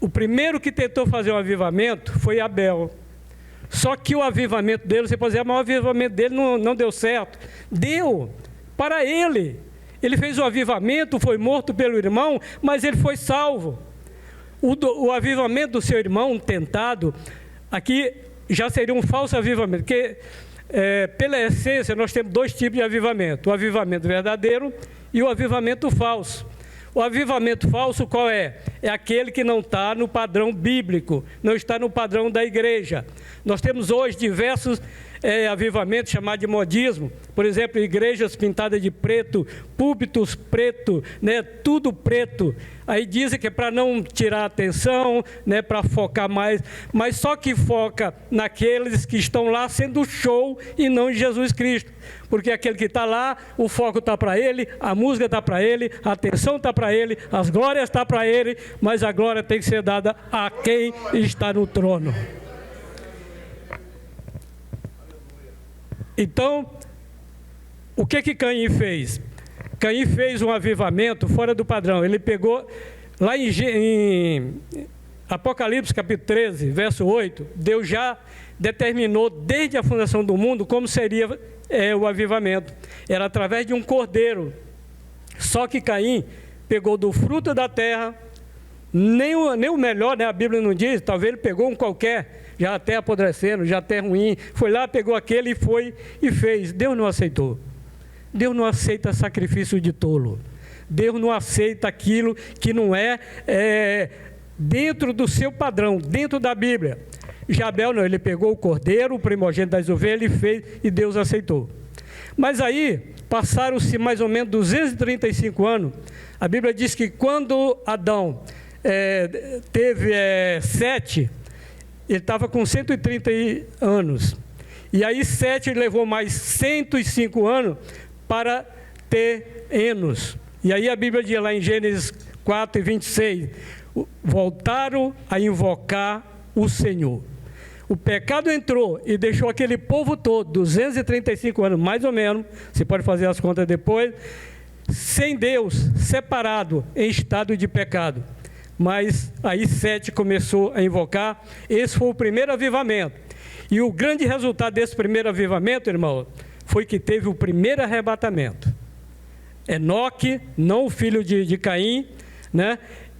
o primeiro que tentou fazer um avivamento foi Abel. Só que o avivamento dele, você pode dizer, mas o avivamento dele não deu certo. Deu para ele. Ele fez o avivamento, foi morto pelo irmão, mas ele foi salvo. O avivamento do seu irmão tentado, aqui já seria um falso avivamento, porque pela essência nós temos dois tipos de avivamento: o avivamento verdadeiro e o avivamento falso. O avivamento falso qual é? É aquele que não está no padrão bíblico, não está no padrão da igreja. Nós temos hoje diversos avivamentos chamados de modismo. Por exemplo, igrejas pintadas de preto, púlpitos preto, né, tudo preto. Aí dizem que é para não tirar a atenção, né, para focar mais, mas só que foca naqueles que estão lá sendo show e não em Jesus Cristo. Porque aquele que está lá, o foco está para ele, a música está para ele, a atenção está para ele, as glórias estão para ele, mas a glória tem que ser dada a quem está no trono. Então, o que Caim fez? Caim fez um avivamento fora do padrão. Ele pegou, lá em Apocalipse capítulo 13, verso 8, Deus já determinou desde a fundação do mundo como seria o avivamento. Era através de um cordeiro. Só que Caim pegou do fruto da terra, nem o melhor, né? A Bíblia não diz, talvez ele pegou um qualquer, já até apodrecendo, já até ruim, foi lá, pegou aquele e foi e fez. Deus não aceitou. Deus não aceita sacrifício de tolo. Deus não aceita aquilo que não é dentro do seu padrão, dentro da Bíblia. Abel não, ele pegou o cordeiro, o primogênito das ovelhas, ele fez e Deus aceitou. Mas aí, passaram-se mais ou menos 235 anos. A Bíblia diz que quando Adão teve Sete, ele estava com 130 anos. E aí Sete levou mais 105 anos para ter Enos. E aí a Bíblia diz lá em Gênesis 4 e 26, voltaram a invocar o Senhor. O pecado entrou e deixou aquele povo todo, 235 anos mais ou menos, você pode fazer as contas depois, sem Deus, separado, em estado de pecado. Mas aí Sete começou a invocar. Esse foi o primeiro avivamento. E o grande resultado desse primeiro avivamento, irmão, foi que teve o primeiro arrebatamento. Enoque, não o filho de Caim, né?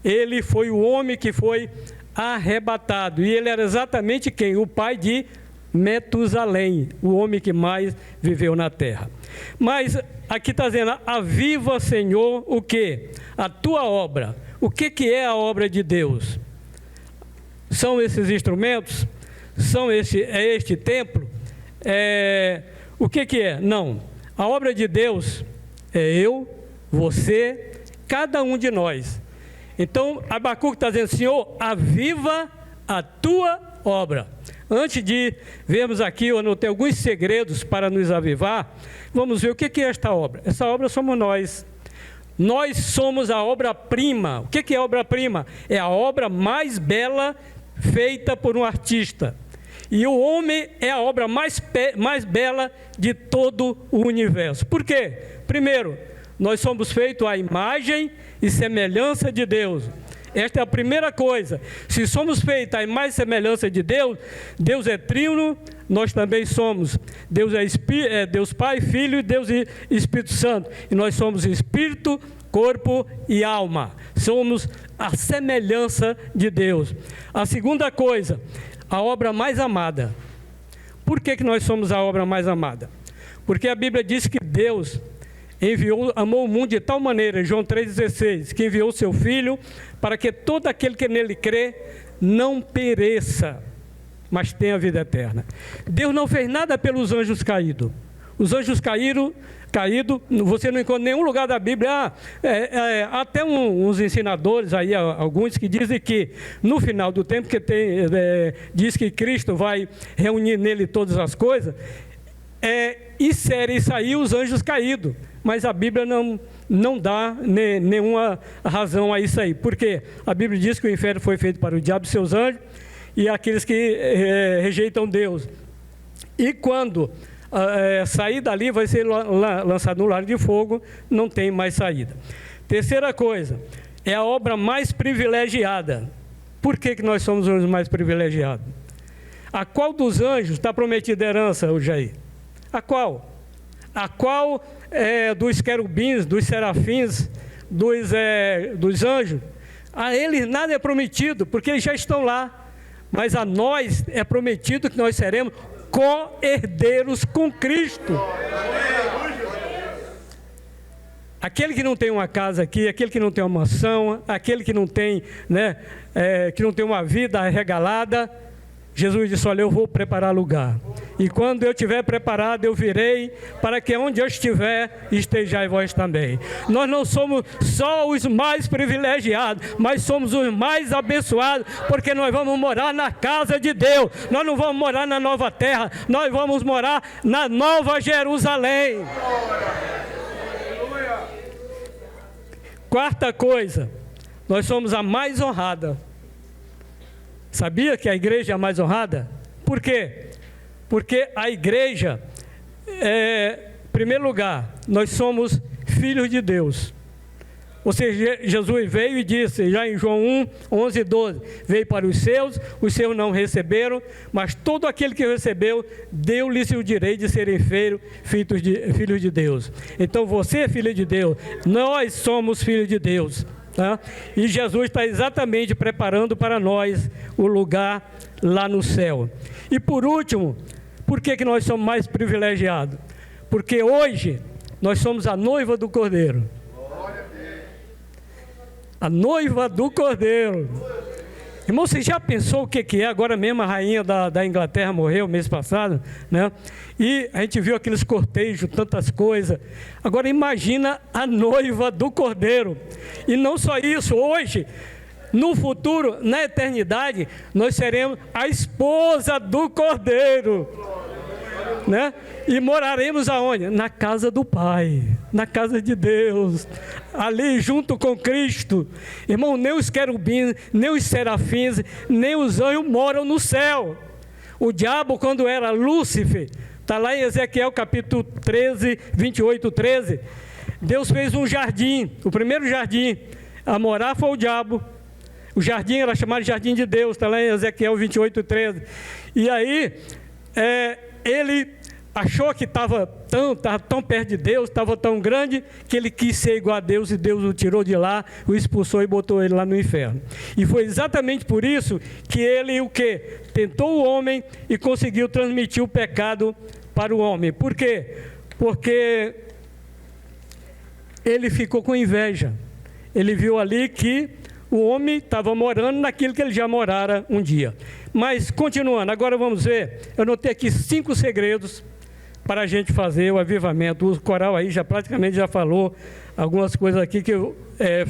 ele foi o homem que foi arrebatado. E ele era exatamente quem? O pai de Metusalém, o homem que mais viveu na terra. Mas aqui está dizendo, aviva, Senhor, o quê? A tua obra. O que é a obra de Deus? São esses instrumentos? É este templo? O que é? Não. A obra de Deus é eu, você, cada um de nós. Então, Abacuque está dizendo, Senhor, aviva a tua obra. Antes de vermos aqui, eu anotei alguns segredos para nos avivar, vamos ver o que é esta obra. Essa obra somos nós. Nós somos a obra-prima. O que é obra-prima? É a obra mais bela feita por um artista. E o homem é a obra mais bela de todo o universo. Por quê? Primeiro, nós somos feitos à imagem e semelhança de Deus. Esta é a primeira coisa. Se somos feitos à imagem e semelhança de Deus, Deus é trino, nós também somos. Deus é Deus Pai, Filho e Deus e Espírito Santo. E nós somos espírito, corpo e alma. Somos a semelhança de Deus. A segunda coisa, a obra mais amada. Por que nós somos a obra mais amada? Porque a Bíblia diz que Deus amou o mundo de tal maneira, João 3,16, que enviou seu Filho para que todo aquele que nele crê não pereça, mas tenha vida eterna. Deus não fez nada pelos anjos caídos. Os anjos caídos, você não encontra em nenhum lugar da Bíblia. Até uns ensinadores aí, alguns que dizem que no final do tempo diz que Cristo vai reunir nele todas as coisas, e sair os anjos caídos. Mas a Bíblia não dá nenhuma razão a isso aí. Por quê? A Bíblia diz que o inferno foi feito para o diabo e seus anjos e aqueles que rejeitam Deus. E quando sair dali, vai ser lançado no lago de fogo, não tem mais saída. Terceira coisa, é a obra mais privilegiada. Por que nós somos os mais privilegiados? A qual dos anjos está prometida herança, o Jair? A qual? A qual dos querubins, dos serafins, dos anjos? A eles nada é prometido, porque eles já estão lá. Mas a nós é prometido que nós seremos co-herdeiros com Cristo. Aquele que não tem uma casa aqui, aquele que não tem uma mansão, aquele que não tem, que não tem uma vida regalada, Jesus disse, olha, eu vou preparar lugar. E quando eu estiver preparado, eu virei para que onde eu estiver, estejais vós também. Nós não somos só os mais privilegiados, mas somos os mais abençoados, porque nós vamos morar na casa de Deus. Nós não vamos morar na nova terra, nós vamos morar na nova Jerusalém. Quarta coisa, nós somos a mais honrada. Sabia que a igreja é a mais honrada? Por quê? Porque a igreja, em primeiro lugar, nós somos filhos de Deus. Ou seja, Jesus veio e disse, já em João 1, 11 e 12, veio para os seus não receberam, mas todo aquele que recebeu, deu-lhes o direito de serem filhos de Deus. Então você é filho de Deus, nós somos filhos de Deus. Tá? E Jesus está exatamente preparando para nós o lugar lá no céu. E por último, por que nós somos mais privilegiados? Porque hoje nós somos a noiva do Cordeiro. A noiva do Cordeiro. Irmão, você já pensou o que é? Agora mesmo a rainha da Inglaterra morreu mês passado, né? E a gente viu aqueles cortejos, tantas coisas. Agora imagina a noiva do Cordeiro. E não só isso, hoje, no futuro, na eternidade, nós seremos a esposa do Cordeiro, né? E moraremos aonde? Na casa do Pai, na casa de Deus, ali junto com Cristo. Irmão, nem os querubins, nem os serafins, nem os anjos moram no céu. O diabo, quando era Lúcifer, está lá em Ezequiel capítulo 13, 28, 13, Deus fez um jardim, o primeiro jardim a morar foi o diabo. O jardim era chamado Jardim de Deus, está lá em Ezequiel 28, 13. E aí, ele achou que estava tão perto de Deus, estava tão grande, que ele quis ser igual a Deus, e Deus o tirou de lá, o expulsou e botou ele lá no inferno. E foi exatamente por isso que ele o quê? Tentou o homem e conseguiu transmitir o pecado para o homem. Por quê? Porque ele ficou com inveja. Ele viu ali que o homem estava morando naquilo que ele já morara um dia. Mas, continuando, agora vamos ver, eu notei aqui 5 segredos para a gente fazer o avivamento. O coral aí praticamente já falou algumas coisas aqui que eu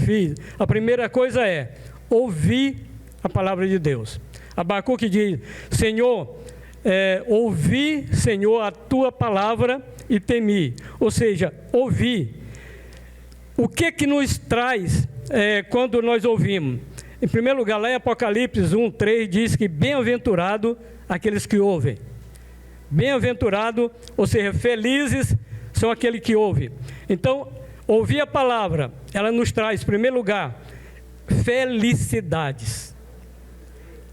fiz. A primeira coisa é ouvir a palavra de Deus. Abacuque diz: Senhor, ouvi, Senhor, a tua palavra e temi. Ou seja, ouvir. O que nos traz quando nós ouvimos? Em primeiro lugar, lá em Apocalipse 1:3 diz que bem-aventurado aqueles que ouvem. Bem-aventurado, ou seja, felizes são aqueles que ouvem. Então, ouvir a palavra, ela nos traz, em primeiro lugar, felicidades.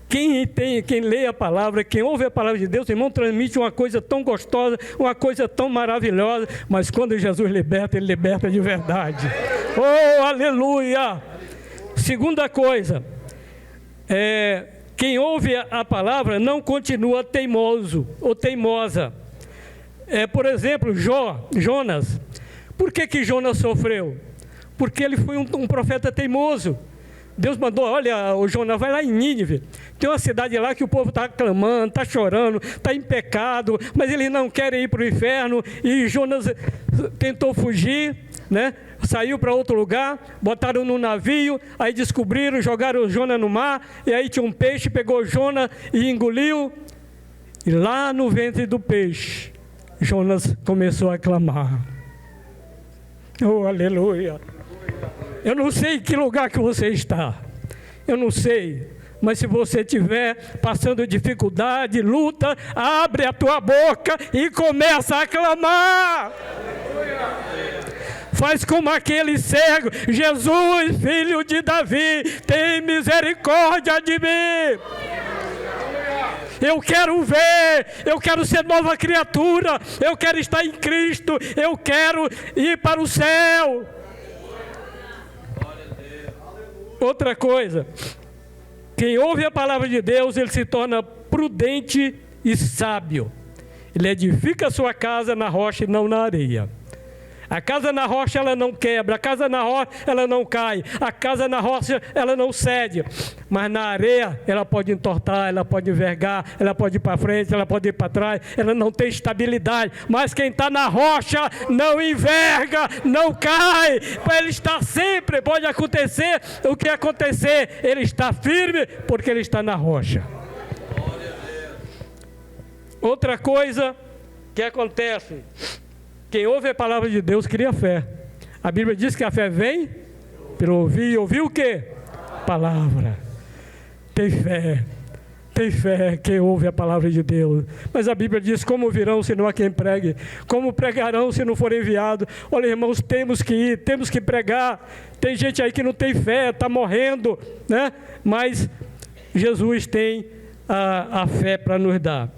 Quem lê a palavra, quem ouve a palavra de Deus, irmão, transmite uma coisa tão gostosa, uma coisa tão maravilhosa, mas quando Jesus liberta, Ele liberta de verdade. Oh, aleluia! Segunda coisa, quem ouve a palavra não continua teimoso ou teimosa. Por exemplo, Jonas. Por que Jonas sofreu? Porque ele foi um profeta teimoso. Deus mandou: olha, o Jonas, vai lá em Nínive. Tem uma cidade lá que o povo está clamando, está chorando, está em pecado, mas eles não querem ir para o inferno. E Jonas tentou fugir, né? Saiu para outro lugar, botaram no navio, aí descobriram, jogaram o Jonas no mar, e aí tinha um peixe, pegou Jonas e engoliu. E lá no ventre do peixe, Jonas começou a clamar. Oh, aleluia! Eu não sei em que lugar que você está, eu não sei, mas se você estiver passando dificuldade, luta, abre a tua boca e começa a clamar. Faz como aquele cego: Jesus, filho de Davi, tem misericórdia de mim. Eu quero ver, eu quero ser nova criatura, eu quero estar em Cristo, eu quero ir para o céu. Outra coisa, quem ouve a palavra de Deus, ele se torna prudente e sábio. Ele edifica a sua casa na rocha e não na areia. A casa na rocha, ela não quebra. A casa na rocha, ela não cai. A casa na rocha, ela não cede. Mas na areia, ela pode entortar, ela pode envergar, ela pode ir para frente, ela pode ir para trás. Ela não tem estabilidade. Mas quem está na rocha não enverga, não cai. Ele está sempre, pode acontecer o que acontecer. Ele está firme porque ele está na rocha. Outra coisa que acontece: quem ouve a palavra de Deus cria fé. A Bíblia diz que a fé vem pelo ouvir. E ouvir o quê? Palavra. Tem fé quem ouve a palavra de Deus. Mas a Bíblia diz: como virão se não há quem pregue? Como pregarão se não for enviado? Olha, irmãos, temos que ir, temos que pregar. Tem gente aí que não tem fé, está morrendo, né? Mas Jesus tem a fé para nos dar.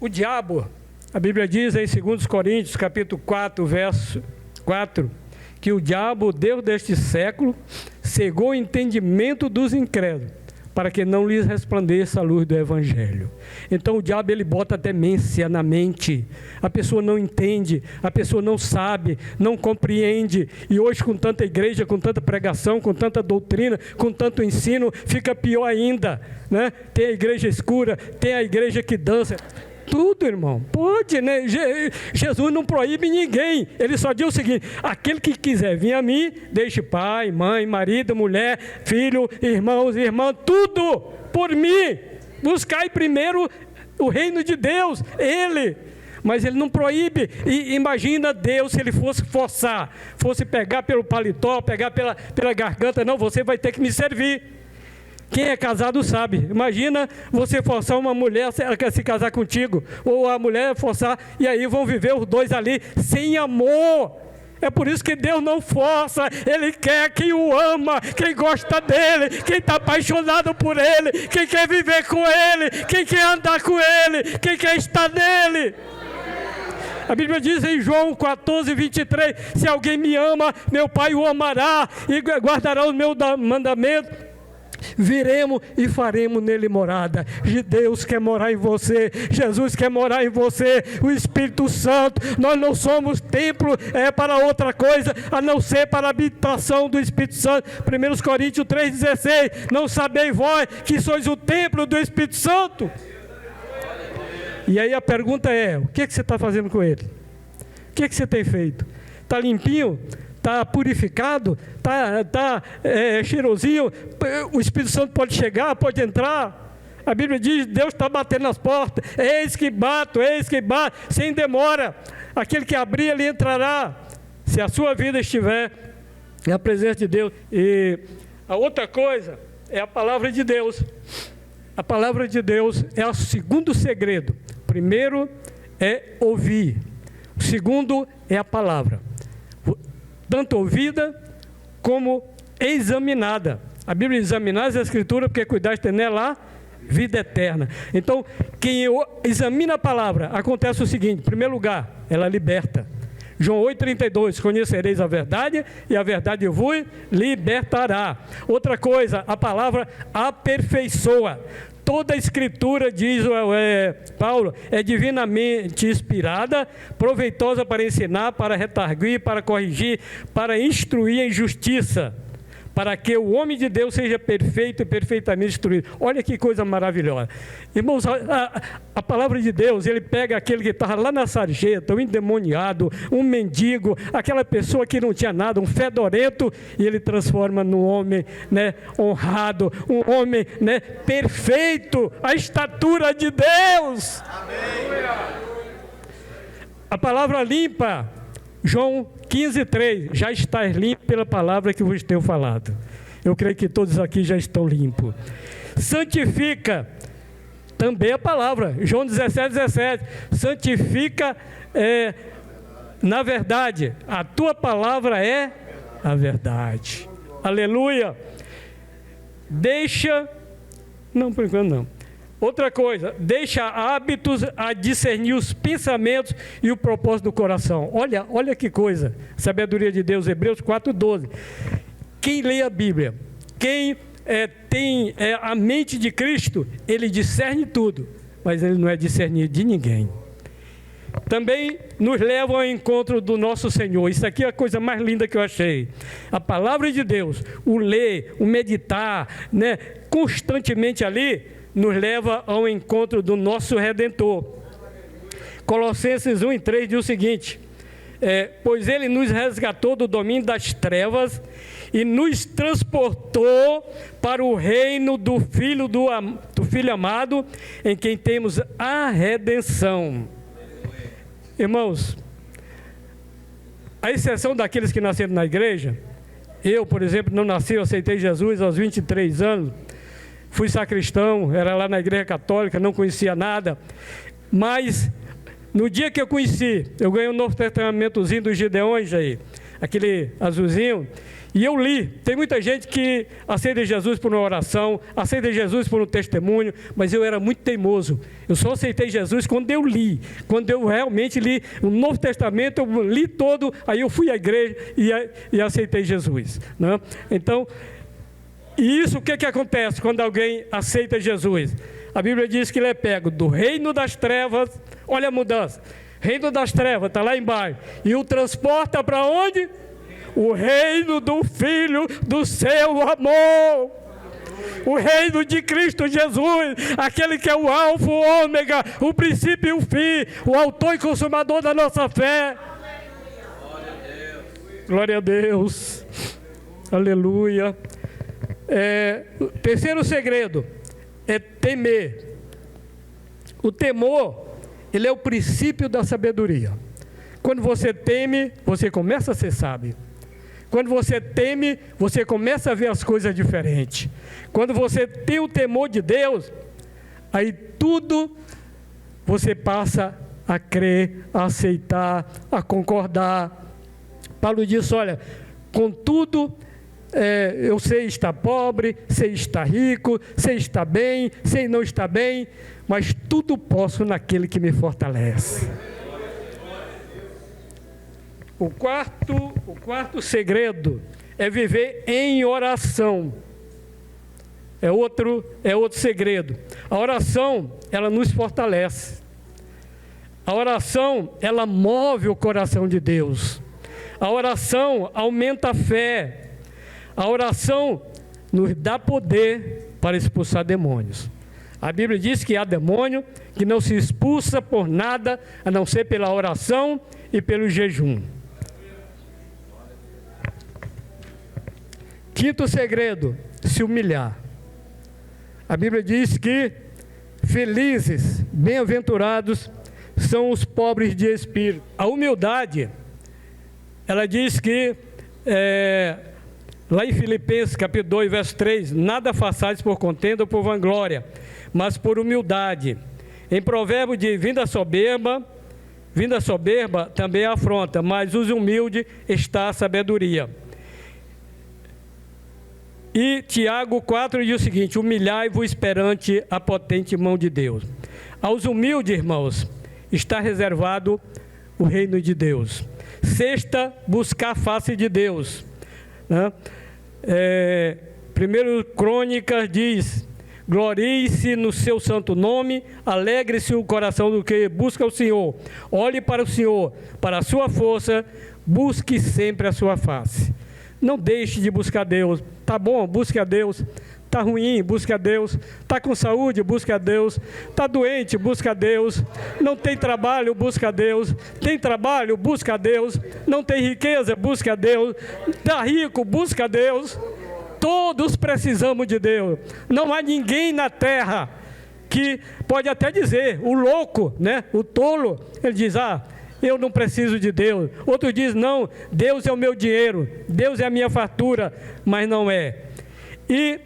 O diabo, a Bíblia diz em 2 Coríntios, capítulo 4, verso 4, que o diabo, o Deus deste século, cegou o entendimento dos incrédulos, para que não lhes resplandeça a luz do Evangelho. Então o diabo, ele bota demência na mente. A pessoa não entende, a pessoa não sabe, não compreende. E hoje, com tanta igreja, com tanta pregação, com tanta doutrina, com tanto ensino, fica pior ainda, né? Tem a igreja escura, tem a igreja que dança. Tudo, irmão, pode, né? Jesus não proíbe ninguém. Ele só diz o seguinte: aquele que quiser vir a mim, deixe pai, mãe, marido, mulher, filho, irmãos, irmãs, tudo por mim. Buscai primeiro o reino de Deus, Ele. Mas Ele não proíbe. E imagina Deus se Ele fosse forçar, fosse pegar pelo paletó, pegar pela garganta. Não, você vai ter que me servir. Quem é casado sabe. Imagina você forçar uma mulher, ela quer se casar contigo, ou a mulher forçar, e aí vão viver os dois ali sem amor. É por isso que Deus não força. Ele quer quem o ama, quem gosta dele, quem está apaixonado por ele, quem quer viver com ele, quem quer andar com ele, quem quer estar nele. A Bíblia diz em João 14, 23, se alguém me ama, meu Pai o amará e guardará os meus mandamentos. Viremos e faremos nele morada. Deus quer morar em você, Jesus quer morar em você, o Espírito Santo. Nós não somos templo para outra coisa a não ser para a habitação do Espírito Santo. 1 Coríntios 3,16, não sabeis vós que sois o templo do Espírito Santo? E aí a pergunta é, o que você está fazendo com ele? O que você tem feito? Está limpinho? Está purificado, está cheirosinho, o Espírito Santo pode chegar, pode entrar. A Bíblia diz, Deus está batendo nas portas, eis que bato, sem demora. Aquele que abrir, ele entrará, se a sua vida estiver na presença de Deus. E a outra coisa é a palavra de Deus. A palavra de Deus é o segundo segredo. O primeiro é ouvir, o segundo é a palavra. Tanto ouvida como examinada. A Bíblia examinar as Escrituras, porque cuidar de ter nela vida eterna. Então, quem examina a palavra, acontece o seguinte: em primeiro lugar, ela liberta. João 8,32, conhecereis a verdade e a verdade vos libertará. Outra coisa, a palavra aperfeiçoa. Toda a Escritura, diz Paulo, é divinamente inspirada, proveitosa para ensinar, para redarguir, para corrigir, para instruir em justiça, para que o homem de Deus seja perfeito e perfeitamente instruído. Olha que coisa maravilhosa. Irmãos, a palavra de Deus, ele pega aquele que estava lá na sarjeta, um endemoniado, um mendigo, aquela pessoa que não tinha nada, um fedorento, e ele transforma num homem, honrado, um homem, perfeito, a estatura de Deus. Amém. A palavra limpa, João 15,3, já estás limpo pela palavra que vos tenho falado. Eu creio que todos aqui já estão limpos. Santifica, também a palavra, João 17,17, santifica na verdade, a tua palavra é a verdade. Aleluia. Não, por enquanto não. Outra coisa, deixa hábitos a discernir os pensamentos e o propósito do coração. Olha que coisa, sabedoria de Deus, Hebreus 4,12. Quem lê a Bíblia, quem tem a mente de Cristo, ele discerne tudo, mas ele não é discernir de ninguém. Também nos leva ao encontro do nosso Senhor. Isso aqui é a coisa mais linda que eu achei. A palavra de Deus, o ler, o meditar, constantemente ali, nos leva ao encontro do nosso Redentor. Colossenses 1:3 diz o seguinte: pois ele nos resgatou do domínio das trevas e nos transportou para o reino do Filho amado, em quem temos a redenção. Irmãos, à exceção daqueles que nasceram na igreja, eu, por exemplo, não nasci, eu aceitei Jesus aos 23 anos, fui sacristão, era lá na igreja católica, não conhecia nada, mas no dia que eu conheci, eu ganhei um Novo Testamentozinho dos Gideões aí, aquele azulzinho, e eu li. Tem muita gente que aceita Jesus por uma oração, aceita Jesus por um testemunho, mas eu era muito teimoso. Eu só aceitei Jesus quando eu li, quando eu realmente li o Novo Testamento, eu li todo, aí eu fui à igreja e aceitei Jesus, né? Então, e isso o que acontece quando alguém aceita Jesus? A Bíblia diz que ele é pego do reino das trevas, olha a mudança, reino das trevas, está lá embaixo, e o transporta para onde? O reino do Filho do seu amor, o reino de Cristo Jesus, aquele que é o alfa, o ômega, o princípio e o fim, o autor e consumador da nossa fé. Glória a Deus, aleluia. O terceiro segredo é temer. O temor, ele é o princípio da sabedoria. Quando você teme, você começa a ser sábio. Quando você teme, você começa a ver as coisas diferentes. Quando você tem o temor de Deus, aí tudo você passa a crer, a aceitar, a concordar. Paulo diz, olha, contudo, eu sei estar pobre, sei estar rico, sei estar bem, sei não estar bem, mas tudo posso naquele que me fortalece. O quarto segredo é viver em oração. É outro segredo. A oração, ela nos fortalece. A oração, ela move o coração de Deus. A oração aumenta a fé. A oração nos dá poder para expulsar demônios. A Bíblia diz que há demônio que não se expulsa por nada, a não ser pela oração e pelo jejum. Quinto segredo, se humilhar. A Bíblia diz que felizes, bem-aventurados são os pobres de espírito. A humildade, ela diz que, lá em Filipenses, capítulo 2, verso 3, nada façais por contenda ou por vanglória, mas por humildade. Em provérbio de vinda soberba também é afronta, mas os humildes está a sabedoria. E Tiago 4 diz o seguinte: humilhai-vos perante a potente mão de Deus. Aos humildes, irmãos, está reservado o reino de Deus. Sexta, buscar a face de Deus. Né? 1 Crônicas diz: glorie-se no seu santo nome, alegre-se o coração do que busca o Senhor. Olhe para o Senhor, para a sua força, busque sempre a sua face. Não deixe de buscar Deus. Tá bom, busque a Deus. Tá ruim, busque a Deus. Tá com saúde, busque a Deus. Tá doente, busque a Deus. Não tem trabalho, busque a Deus. Tem trabalho, busque a Deus. Não tem riqueza, busque a Deus. Tá rico, busque a Deus. Todos precisamos de Deus. Não há ninguém na terra que pode até dizer, o louco, né? O tolo, ele diz: eu não preciso de Deus. Outro diz: não, Deus é o meu dinheiro, Deus é a minha fartura, mas não é. E,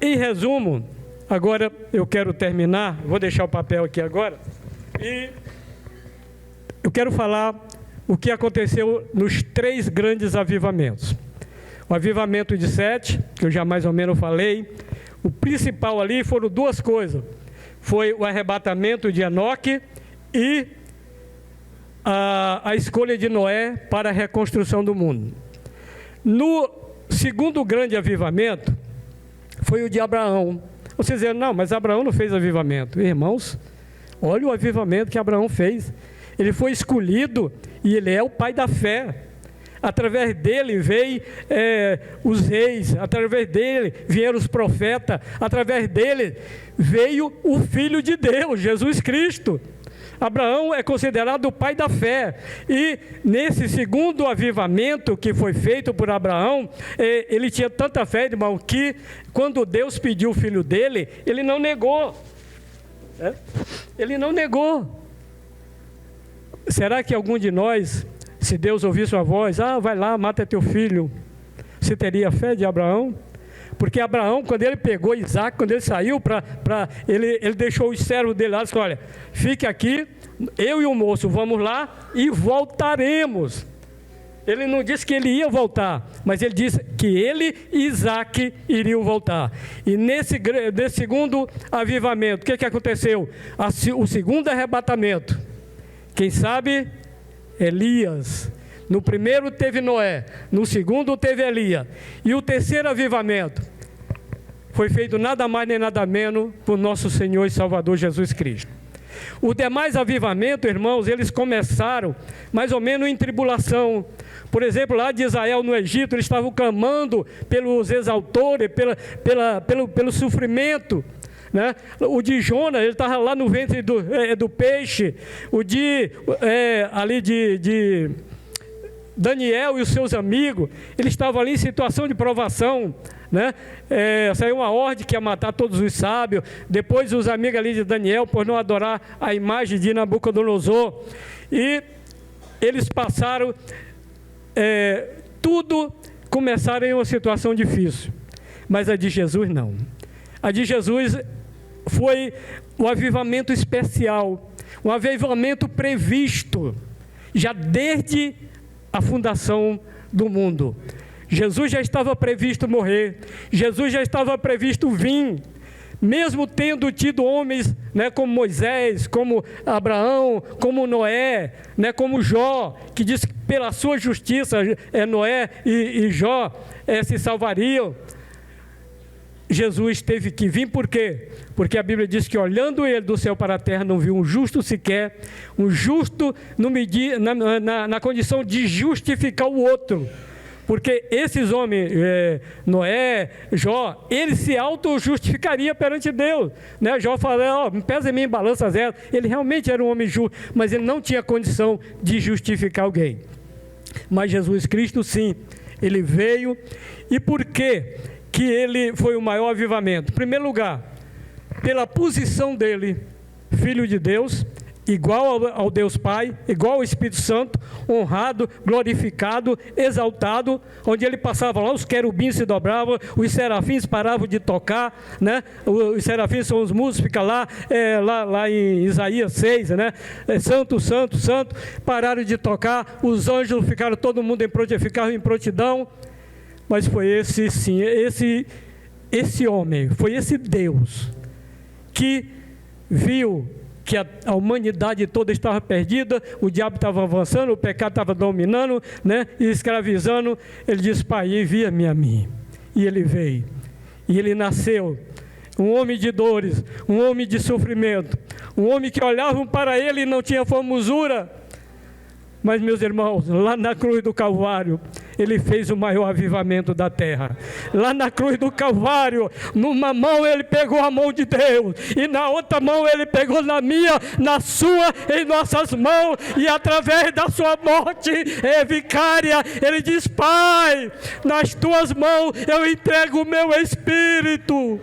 em resumo, agora eu quero terminar, vou deixar o papel aqui agora, e eu quero falar o que aconteceu nos 3 grandes avivamentos. O avivamento de 7, que eu já mais ou menos falei, o principal ali foram 2 coisas. Foi o arrebatamento de Enoque e a escolha de Noé para a reconstrução do mundo. No segundo grande avivamento, foi o de Abraão. Vocês dizem: não, mas Abraão não fez avivamento. Irmãos, olha o avivamento que Abraão fez. Ele foi escolhido e ele é o pai da fé. Através dele veio os reis, através dele vieram os profetas, através dele veio o Filho de Deus, Jesus Cristo. Abraão é considerado o pai da fé. E nesse segundo avivamento que foi feito por Abraão, ele tinha tanta fé, irmão, que quando Deus pediu o filho dele, ele não negou. Ele não negou. Será que algum de nós, se Deus ouvir sua voz, vai lá, mata teu filho, você teria fé de Abraão? Porque Abraão, quando ele pegou Isaac, quando ele saiu ele deixou os servos dele lá, disse: olha, fique aqui, eu e o moço vamos lá e voltaremos. Ele não disse que ele ia voltar, mas ele disse que ele e Isaac iriam voltar. E nesse segundo avivamento, o que aconteceu? O segundo arrebatamento, quem sabe? Elias. No primeiro teve Noé, no segundo teve Elias. E o terceiro avivamento foi feito nada mais nem nada menos por nosso Senhor e Salvador Jesus Cristo. Os demais avivamentos, irmãos, eles começaram mais ou menos em tribulação. Por exemplo, lá de Israel no Egito, eles estavam clamando pelos exaltores, pelo sofrimento. Né? O de Jonas, ele estava lá no ventre do peixe. O de Daniel e os seus amigos, eles estavam ali em situação de provação, né? Saiu uma ordem que ia matar todos os sábios. Depois os amigos ali de Daniel, por não adorar a imagem de Nabucodonosor, e eles passaram, tudo começaram em uma situação difícil, mas a de Jesus não. A de Jesus foi um avivamento especial, um avivamento previsto, já desde a fundação do mundo. Jesus já estava previsto morrer, Jesus já estava previsto vir, mesmo tendo tido homens, né, como Moisés, como Abraão, como Noé, né, como Jó, que diz que pela sua justiça Noé e Jó se salvariam, Jesus teve que vir. Por quê? Porque a Bíblia diz que olhando ele do céu para a terra não viu um justo sequer, um justo na condição de justificar o outro. Porque esses homens, Noé, Jó, ele se auto-justificaria perante Deus, né? Jó fala, pesa em mim em balança zero. Ele realmente era um homem justo, mas ele não tinha condição de justificar alguém. Mas Jesus Cristo, sim, ele veio. E por quê que ele foi o maior avivamento? Em primeiro lugar, pela posição dele, Filho de Deus, igual ao Deus Pai, igual ao Espírito Santo, honrado, glorificado, exaltado, onde ele passava lá, os querubins se dobravam, os serafins paravam de tocar, né? Os serafins são os músicos, fica lá em Isaías 6, né? Santo, santo, santo, pararam de tocar, os anjos ficaram todo mundo ficaram em prontidão. Mas foi esse homem, foi esse Deus que viu que a humanidade toda estava perdida, o diabo estava avançando, o pecado estava dominando, né, e escravizando. Ele disse, Pai, envia-me a mim. E ele veio. E ele nasceu, um homem de dores, um homem de sofrimento, um homem que olhavam para ele e não tinha formosura. Mas, meus irmãos, lá na cruz do Calvário, ele fez o maior avivamento da terra. Lá na cruz do Calvário, numa mão ele pegou a mão de Deus, e na outra mão ele pegou na minha, na sua, em nossas mãos, e através da sua morte vicária, ele diz, Pai, nas tuas mãos eu entrego o meu espírito.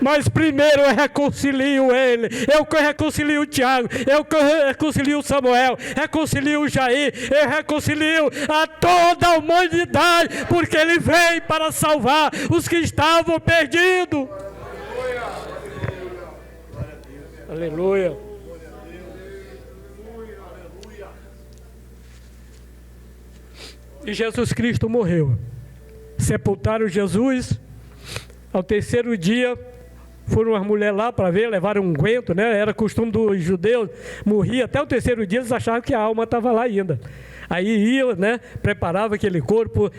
Mas primeiro eu reconcilio ele, eu reconcilio o Tiago, eu reconcilio o Samuel, reconcilio o Jair, eu reconcilio a toda a humanidade, porque ele veio para salvar os que estavam perdidos. Aleluia. E Jesus Cristo morreu. Sepultaram Jesus. Ao terceiro dia, foram as mulheres lá para ver, levaram um unguento, né? Era costume dos judeus, morria até o terceiro dia, eles achavam que a alma estava lá ainda. Aí ia, né? Preparava aquele corpo,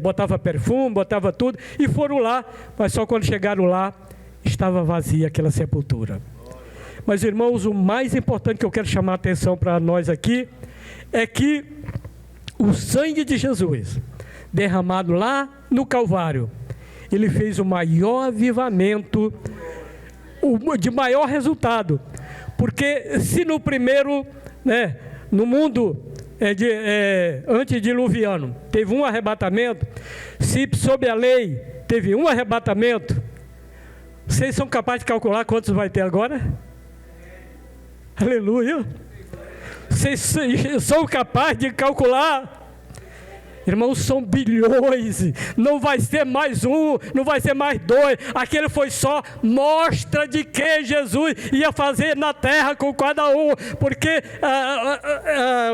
botava perfume, botava tudo, e foram lá, mas só quando chegaram lá, estava vazia aquela sepultura. Mas, irmãos, o mais importante que eu quero chamar a atenção para nós aqui, é que o sangue de Jesus, derramado lá no Calvário, ele fez o maior avivamento, de maior resultado. Porque se no primeiro, né, no mundo antediluviano, teve um arrebatamento, se sob a lei teve um arrebatamento, vocês são capazes de calcular quantos vai ter agora? Aleluia! Vocês são capazes de calcular? Irmãos, são bilhões, não vai ser mais um, não vai ser mais dois. Aquele foi só mostra de que Jesus ia fazer na terra com cada um, porque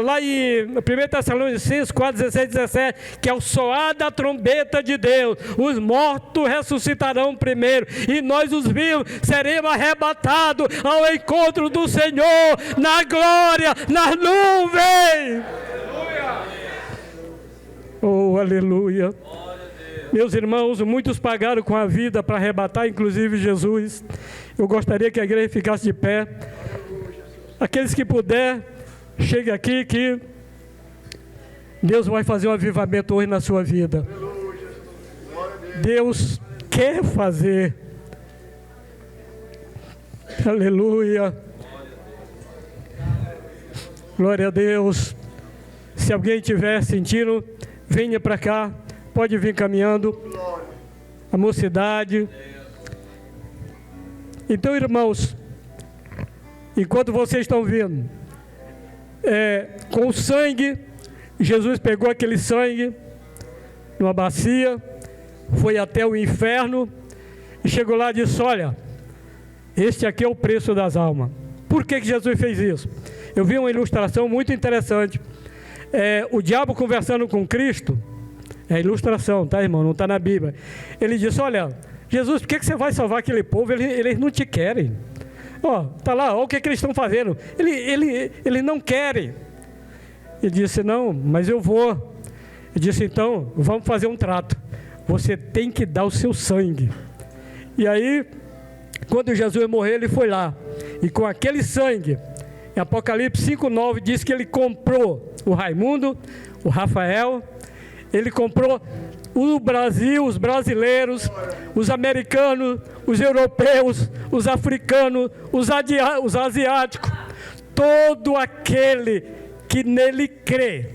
lá em 1 Tessalonicenses 4, 16, 17, que ao soar da trombeta de Deus, os mortos ressuscitarão primeiro, e nós os vivos seremos arrebatados ao encontro do Senhor, na glória, nas nuvens. Oh, aleluia. Meus irmãos, muitos pagaram com a vida para arrebatar, inclusive Jesus. Eu gostaria que a igreja ficasse de pé. Aqueles que puder, chegue aqui, que Deus vai fazer um avivamento hoje na sua vida. Deus quer fazer. Aleluia. Glória a Deus. Se alguém estiver sentindo, venha para cá, pode vir caminhando, a mocidade. Então, irmãos, enquanto vocês estão vindo, com o sangue, Jesus pegou aquele sangue numa bacia, foi até o inferno, e chegou lá e disse, olha, este aqui é o preço das almas. Por que Jesus fez isso? Eu vi uma ilustração muito interessante. O diabo conversando com Cristo, é ilustração, tá, irmão? Não está na Bíblia. Ele disse, olha, Jesus, por que você vai salvar aquele povo? Eles não te querem. Ó, tá lá, olha o que eles estão fazendo. Eles não querem. Ele disse, não, mas eu vou. Ele disse, então, vamos fazer um trato. Você tem que dar o seu sangue. E aí, quando Jesus morreu, ele foi lá. E com aquele sangue, em Apocalipse 5:9, diz que ele comprou o Raimundo, o Rafael, ele comprou o Brasil, os brasileiros, os americanos, os europeus, os africanos, os asiáticos, todo aquele que nele crê.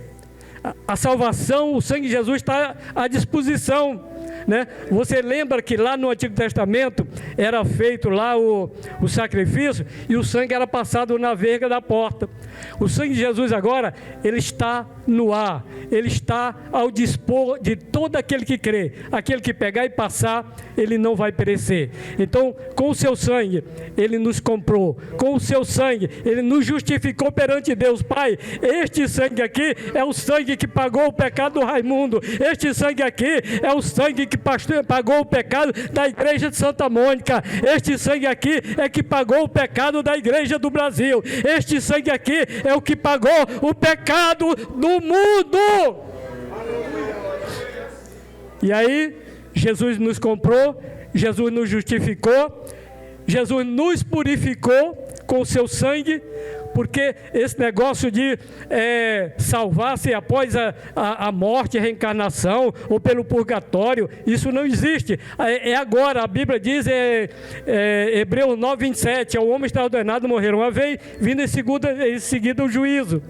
A salvação, o sangue de Jesus está à disposição, né? Você lembra que lá no Antigo Testamento era feito lá o sacrifício e o sangue era passado na verga da porta. O sangue de Jesus agora, ele está no ar, ele está ao dispor de todo aquele que crê. Aquele que pegar e passar, ele não vai perecer. Então, com o seu sangue, ele nos comprou. Com o seu sangue, ele nos justificou perante Deus. Pai, este sangue aqui é o sangue que pagou o pecado do Raimundo. Este sangue aqui é o sangue que pagou o pecado da igreja de Santa Mônica. Este sangue aqui é que pagou o pecado da igreja do Brasil. Este sangue aqui é o que pagou o pecado do mundo. E aí, Jesus nos comprou, Jesus nos justificou, Jesus nos purificou com o seu sangue, porque esse negócio de salvar-se após a morte, a reencarnação, ou pelo purgatório, isso não existe. É agora, a Bíblia diz, Hebreus 9:27, o homem está ordenado a morrer uma vez, vindo em seguida o juízo.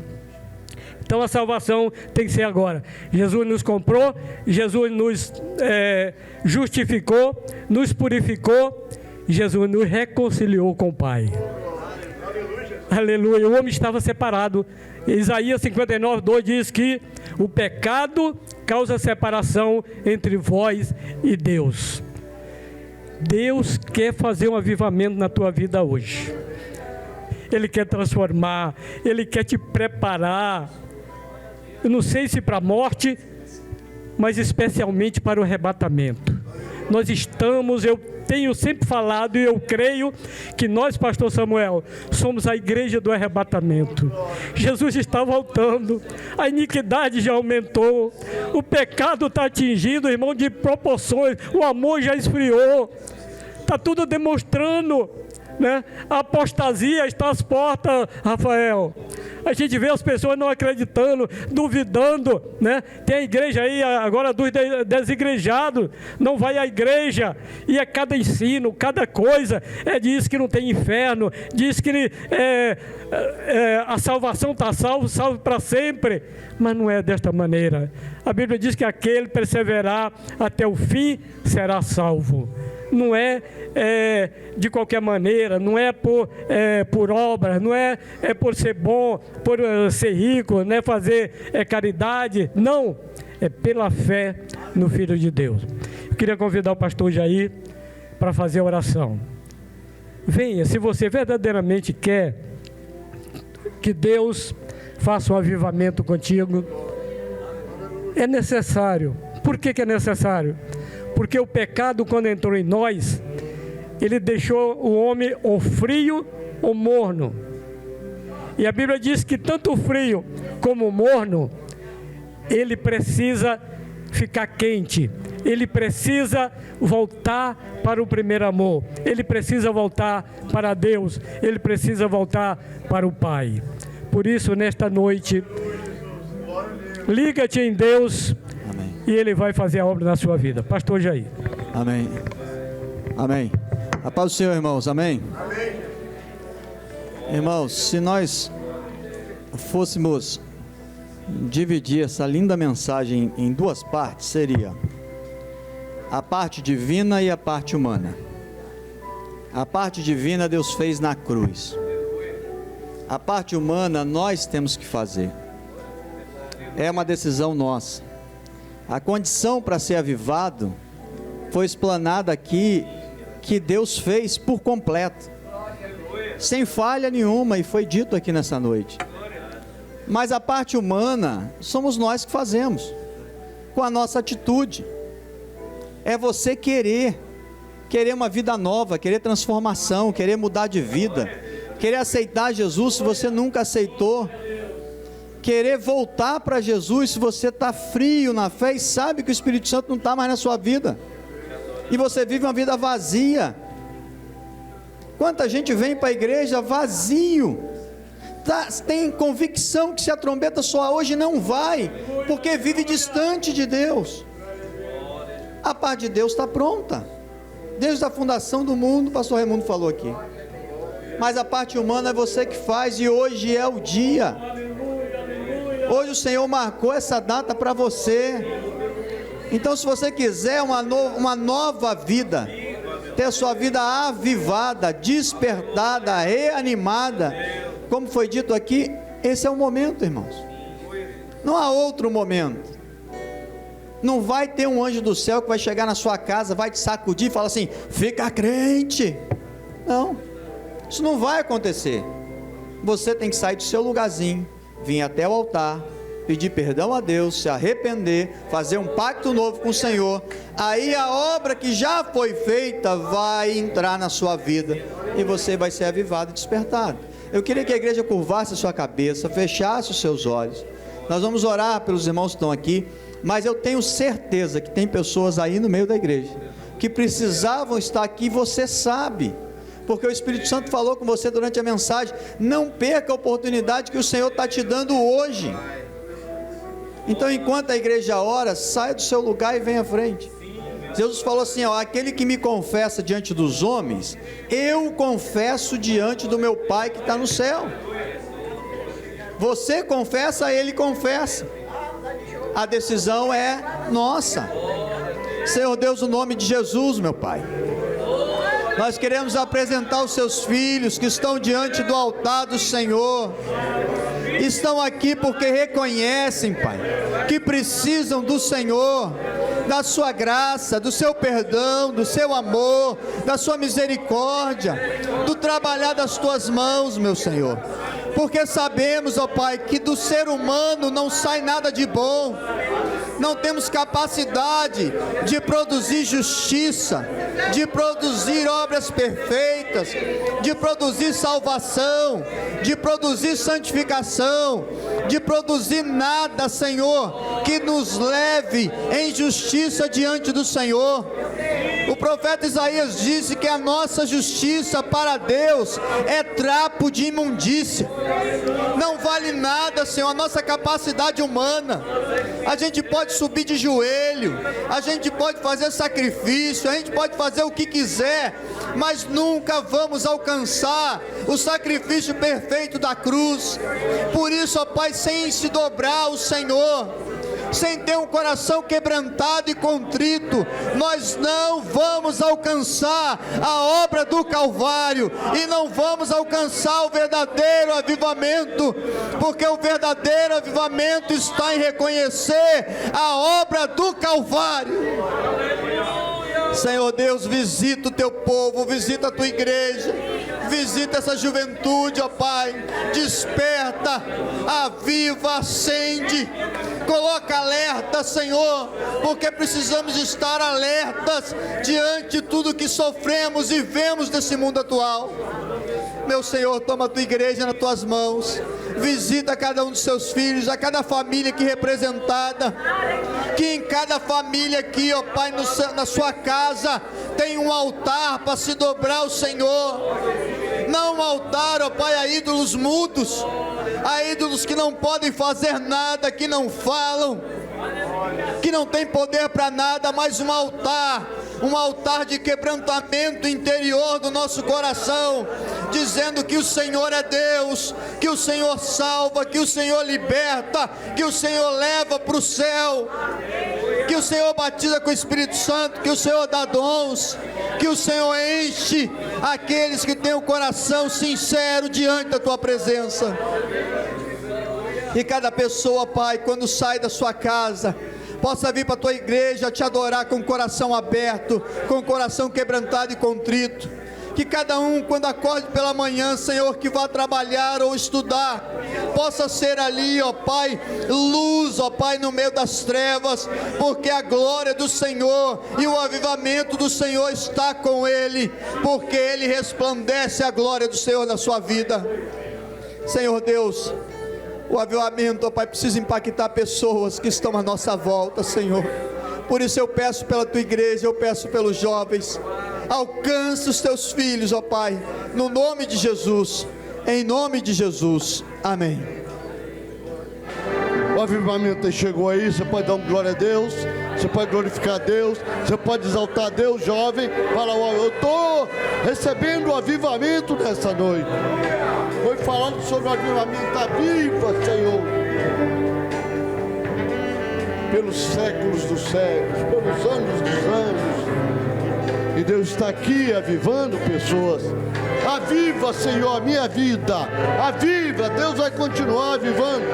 Então a salvação tem que ser agora. Jesus nos comprou, Jesus nos justificou, nos purificou, Jesus nos reconciliou com o Pai. Aleluia. O homem estava separado. Isaías 59:2 diz que o pecado causa separação entre vós e Deus. Deus quer fazer um avivamento na tua vida hoje. Ele quer transformar, Ele quer te preparar. Eu não sei se para a morte, mas especialmente para o arrebatamento. Nós estamos, eu tenho sempre falado e eu creio que nós, pastor Samuel, somos a igreja do arrebatamento. Jesus está voltando, a iniquidade já aumentou, o pecado está atingindo, irmão, de proporções, o amor já esfriou, está tudo demonstrando, né? A apostasia está às portas, Rafael. A gente vê as pessoas não acreditando, duvidando, né? Tem a igreja aí agora dos desigrejados, não vai à igreja, e é cada ensino, cada coisa, diz que não tem inferno, diz que a salvação está salvo para sempre, mas não é desta maneira. A Bíblia diz que aquele perseverar até o fim será salvo. Não é de qualquer maneira, não é por obras, não é por ser bom, por ser rico, não é fazer caridade, não, é pela fé no Filho de Deus. Eu queria convidar o pastor Jair para fazer a oração. Venha, se você verdadeiramente quer que Deus faça um avivamento contigo, é necessário. Por que é necessário? Porque o pecado, quando entrou em nós, ele deixou o homem ou frio ou morno. E a Bíblia diz que tanto o frio como o morno, ele precisa ficar quente. Ele precisa voltar para o primeiro amor. Ele precisa voltar para Deus. Ele precisa voltar para o Pai. Por isso, nesta noite, liga-te em Deus. E Ele vai fazer a obra na sua vida. Pastor Jair. Amém. Amém. A paz do Senhor, irmãos. Amém. Amém. Irmãos, se nós fôssemos dividir essa linda mensagem em duas partes, seria a parte divina e a parte humana. A parte divina Deus fez na cruz. A parte humana nós temos que fazer. É uma decisão nossa. A condição para ser avivado foi explanada aqui, que Deus fez por completo, sem falha nenhuma, e foi dito aqui nessa noite. Mas a parte humana somos nós que fazemos, com a nossa atitude. É você querer, querer uma vida nova, querer transformação, querer mudar de vida, querer aceitar Jesus se você nunca aceitou, querer voltar para Jesus se você está frio na fé e sabe que o Espírito Santo não está mais na sua vida, e você vive uma vida vazia. Quanta gente vem para a igreja vazio, tem convicção que se a trombeta soar hoje não vai, porque vive distante de Deus. A parte de Deus está pronta, desde a fundação do mundo, o pastor Raimundo falou aqui, mas a parte humana é você que faz, e hoje é o dia. Hoje o Senhor marcou essa data para você. Então, se você quiser uma nova vida, ter a sua vida avivada, despertada, reanimada, como foi dito aqui, esse é o momento, irmãos. Não há outro momento. Não vai ter um anjo do céu que vai chegar na sua casa, vai te sacudir e falar assim: fica crente. Não, isso não vai acontecer. Você tem que sair do seu lugarzinho, vir até o altar, pedir perdão a Deus, se arrepender, fazer um pacto novo com o Senhor. Aí a obra que já foi feita vai entrar na sua vida, e você vai ser avivado e despertado. Eu queria que a igreja curvasse a sua cabeça, fechasse os seus olhos. Nós vamos orar pelos irmãos que estão aqui, mas eu tenho certeza que tem pessoas aí no meio da igreja que precisavam estar aqui, você sabe, porque o Espírito Santo falou com você durante a mensagem. Não perca a oportunidade que o Senhor está te dando hoje. Então, enquanto a igreja ora, saia do seu lugar e venha à frente. Jesus falou assim: ó, aquele que me confessa diante dos homens, eu confesso diante do meu Pai que está no céu. Você confessa, ele confessa. A decisão é nossa. Senhor Deus, no nome de Jesus, meu Pai, nós queremos apresentar os seus filhos que estão diante do altar do Senhor. Estão aqui porque reconhecem, Pai, que precisam do Senhor, da sua graça, do seu perdão, do seu amor, da sua misericórdia, do trabalhar das tuas mãos, meu Senhor. Porque sabemos, ó Pai, que do ser humano não sai nada de bom. Não temos capacidade de produzir justiça, de produzir obras perfeitas, de produzir salvação, de produzir santificação, de produzir nada, Senhor, que nos leve em justiça diante do Senhor. O profeta Isaías disse que a nossa justiça para Deus é trapo de imundícia. Não vale nada, Senhor, a nossa capacidade humana. A gente pode subir de joelho, a gente pode fazer sacrifício, a gente pode fazer o que quiser, mas nunca vamos alcançar o sacrifício perfeito da cruz. Por isso, ó Pai, sem se dobrar ao Senhor, sem ter um coração quebrantado e contrito, nós não vamos alcançar a obra do Calvário, e não vamos alcançar o verdadeiro avivamento, porque o verdadeiro avivamento está em reconhecer a obra do Calvário. Senhor Deus, visita o teu povo, visita a tua igreja, visita essa juventude, ó Pai, desperta, aviva, acende, coloca alerta, Senhor, porque precisamos estar alertas diante de tudo que sofremos e vemos desse mundo atual. Meu Senhor, toma a tua igreja nas tuas mãos, visita cada um dos seus filhos, a cada família aqui representada, que em cada família aqui, ó Pai, na sua casa, tem um altar para se dobrar ao Senhor. Não um altar, ó Pai, a ídolos mudos, a ídolos que não podem fazer nada, que não falam, que não tem poder para nada, mas um altar de quebrantamento interior do nosso coração, dizendo que o Senhor é Deus, que o Senhor salva, que o Senhor liberta, que o Senhor leva para o céu, que o Senhor batiza com o Espírito Santo, que o Senhor dá dons, que o Senhor enche aqueles que têm o coração sincero diante da tua presença. E cada pessoa, Pai, quando sai da sua casa, possa vir para a tua igreja te adorar com o coração aberto, com o coração quebrantado e contrito. Que cada um, quando acorde pela manhã, Senhor, que vá trabalhar ou estudar, possa ser ali, ó Pai, luz, ó Pai, no meio das trevas, porque a glória do Senhor e o avivamento do Senhor está com ele, porque ele resplandece a glória do Senhor na sua vida. Senhor Deus, o avivamento, ó Pai, precisa impactar pessoas que estão à nossa volta, Senhor. Por isso eu peço pela tua igreja, eu peço pelos jovens, alcance os teus filhos, ó Pai, no nome de Jesus, em nome de Jesus, amém. O avivamento chegou aí, você pode dar uma glória a Deus, você pode glorificar a Deus, você pode exaltar a Deus, jovem, fala, eu estou recebendo o avivamento nessa noite. Foi falando sobre o avivamento, aviva, Senhor, pelos séculos dos séculos, pelos anos dos anos, e Deus está aqui avivando pessoas. Aviva, Senhor, a minha vida, aviva, Deus vai continuar avivando.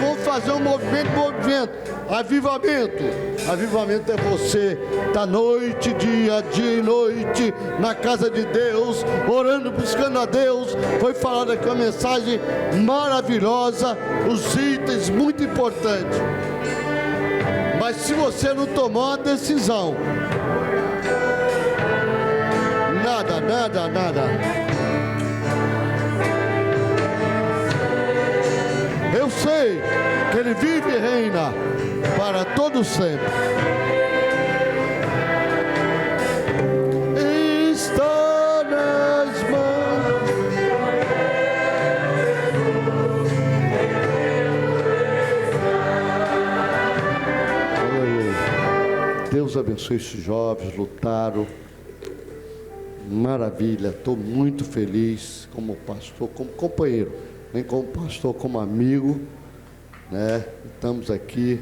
Vamos fazer um movimento, avivamento é você, da noite, dia e noite, na casa de Deus, orando, buscando a Deus. Foi falada aqui uma mensagem maravilhosa, os itens muito importantes. Mas se você não tomar uma decisão, nada. Eu sei que Ele vive e reina para todo sempre. Está nas mãos. Deus abençoe esses jovens, lutaram. Maravilha, estou muito feliz como pastor, como companheiro, nem como pastor, como amigo, né? Estamos aqui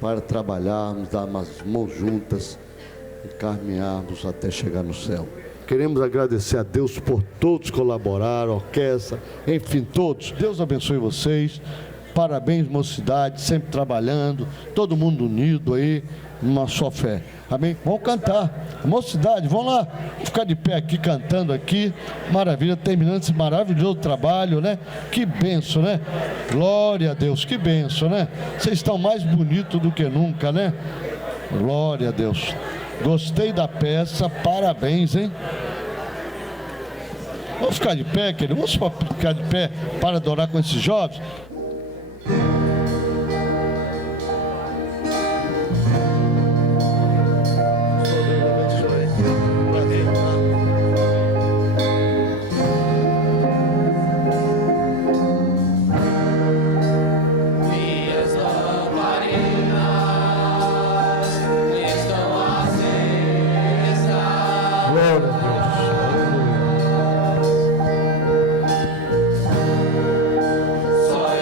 para trabalharmos, dar umas mãos juntas e caminharmos até chegar no céu. Queremos agradecer a Deus por todos que colaboraram, orquestra, enfim, todos. Deus abençoe vocês. Parabéns, mocidade, sempre trabalhando, todo mundo unido aí, numa só fé. Amém? Vamos cantar. Mocidade, vamos lá, ficar de pé aqui, cantando aqui. Maravilha, terminando esse maravilhoso trabalho, né? Que benção, né? Glória a Deus, que benção, né? Vocês estão mais bonitos do que nunca, né? Glória a Deus. Gostei da peça, parabéns, hein? Vamos ficar de pé, querido? Vamos ficar de pé para adorar com esses jovens? Só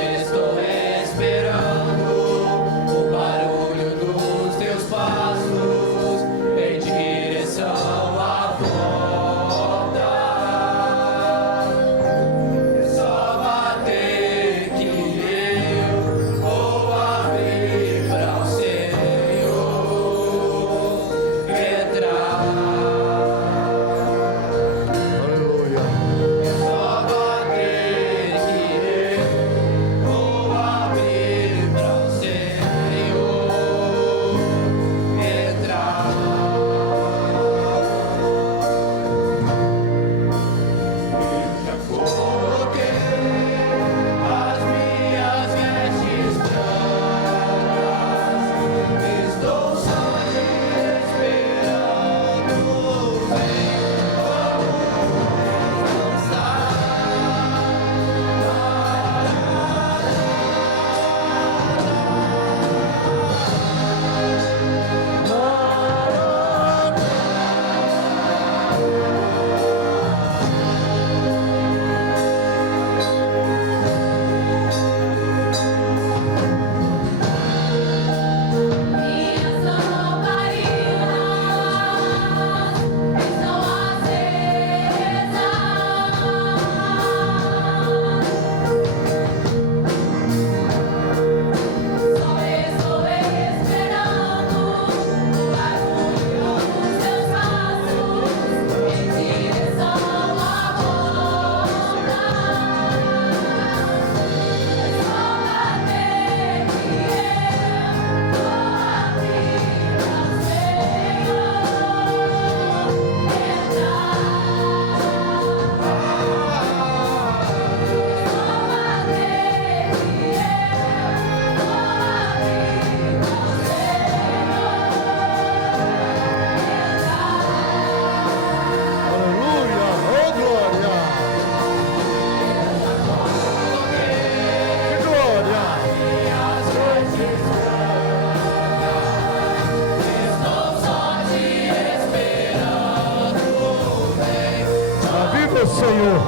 Senhor,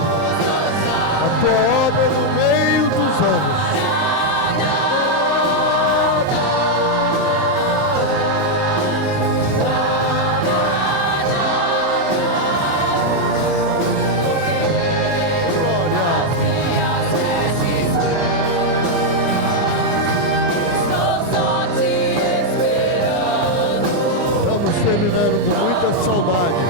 a tua obra no meio dos homens. Terminando com muita saudade.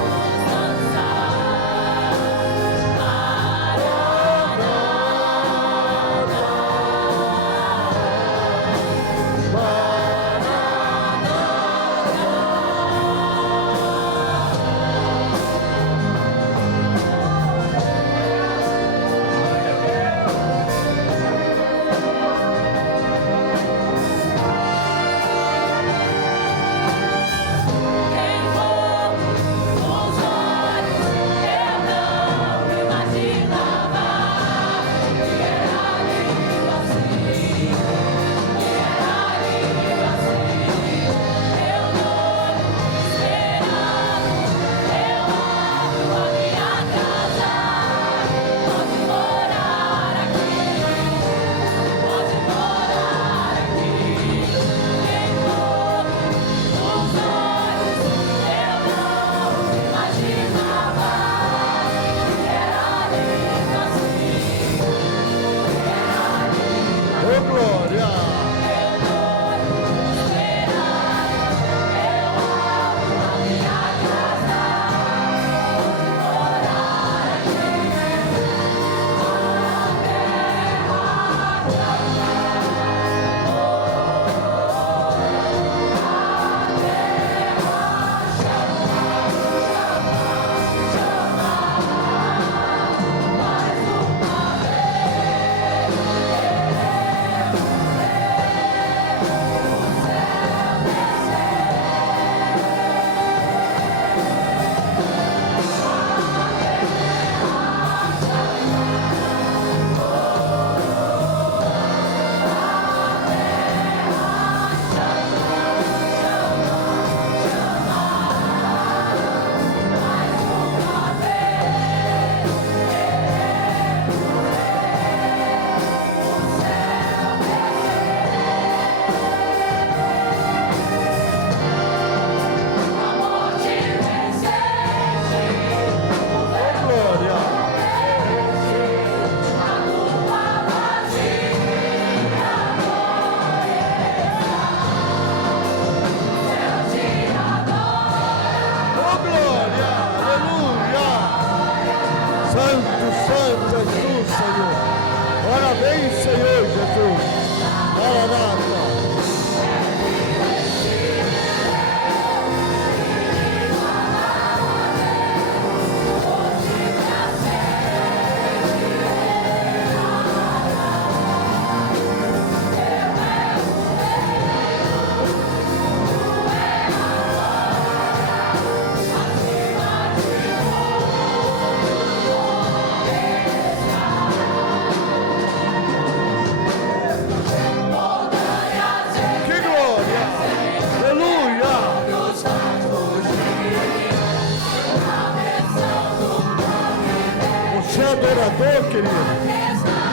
Adorador, querido,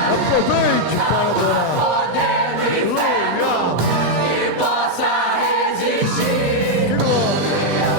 aproveite para adorar. Aleluia. Que possa resistir. Que glória.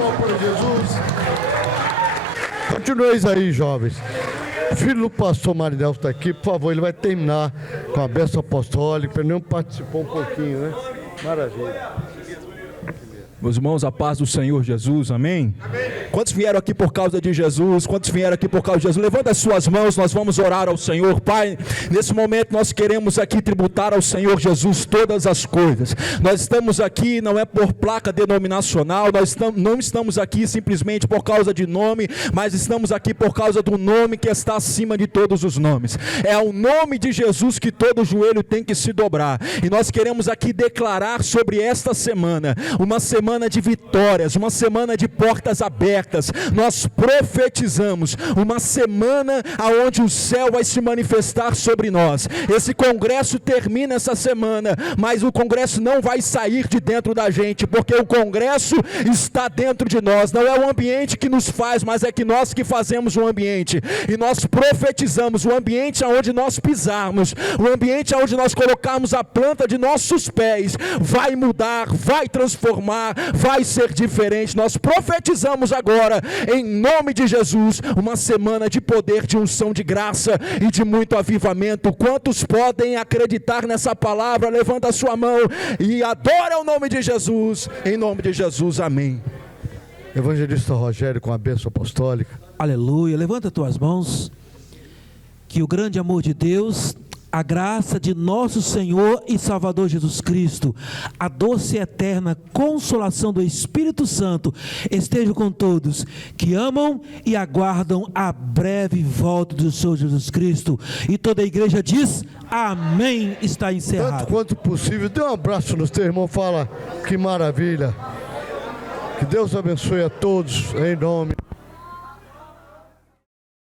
palmas para Jesus. Continueis aí, jovens. O filho do pastor Marinel está aqui, por favor, ele vai terminar com a bênção apostólica. Ele não participou um pouquinho, né? Maravilha. Meus irmãos, a paz do Senhor Jesus, amém? Amém? Quantos vieram aqui por causa de Jesus? Quantos vieram aqui por causa de Jesus? Levanta as suas mãos, nós vamos orar ao Senhor. Pai, nesse momento nós queremos aqui tributar ao Senhor Jesus todas as coisas. Nós estamos aqui não é por placa denominacional, não estamos aqui simplesmente por causa de nome, mas estamos aqui por causa do nome que está acima de todos os nomes. É ao nome de Jesus que todo joelho tem que se dobrar. E nós queremos aqui declarar sobre esta semana, uma semana de vitórias, uma semana de portas abertas. Nós profetizamos uma semana aonde o céu vai se manifestar sobre nós. Esse congresso termina essa semana, mas o congresso não vai sair de dentro da gente, porque o congresso está dentro de nós. Não é o ambiente que nos faz, mas é que nós que fazemos o ambiente. E nós profetizamos o ambiente aonde nós pisarmos, o ambiente aonde nós colocarmos a planta de nossos pés, vai mudar, vai transformar, vai ser diferente. Nós profetizamos agora, em nome de Jesus, uma semana de poder, de unção, de graça e de muito avivamento. Quantos podem acreditar nessa palavra? Levanta a sua mão e adora o nome de Jesus. Em nome de Jesus, amém. Evangelista Rogério com a bênção apostólica. Aleluia. Levanta tuas mãos. Que o grande amor de Deus, a graça de nosso Senhor e Salvador Jesus Cristo, a doce e eterna consolação do Espírito Santo esteja com todos que amam e aguardam a breve volta do Senhor Jesus Cristo. E toda a igreja diz amém. Está encerrado. Tanto quanto possível, dê um abraço no teu irmão, fala que maravilha. Que Deus abençoe a todos em nome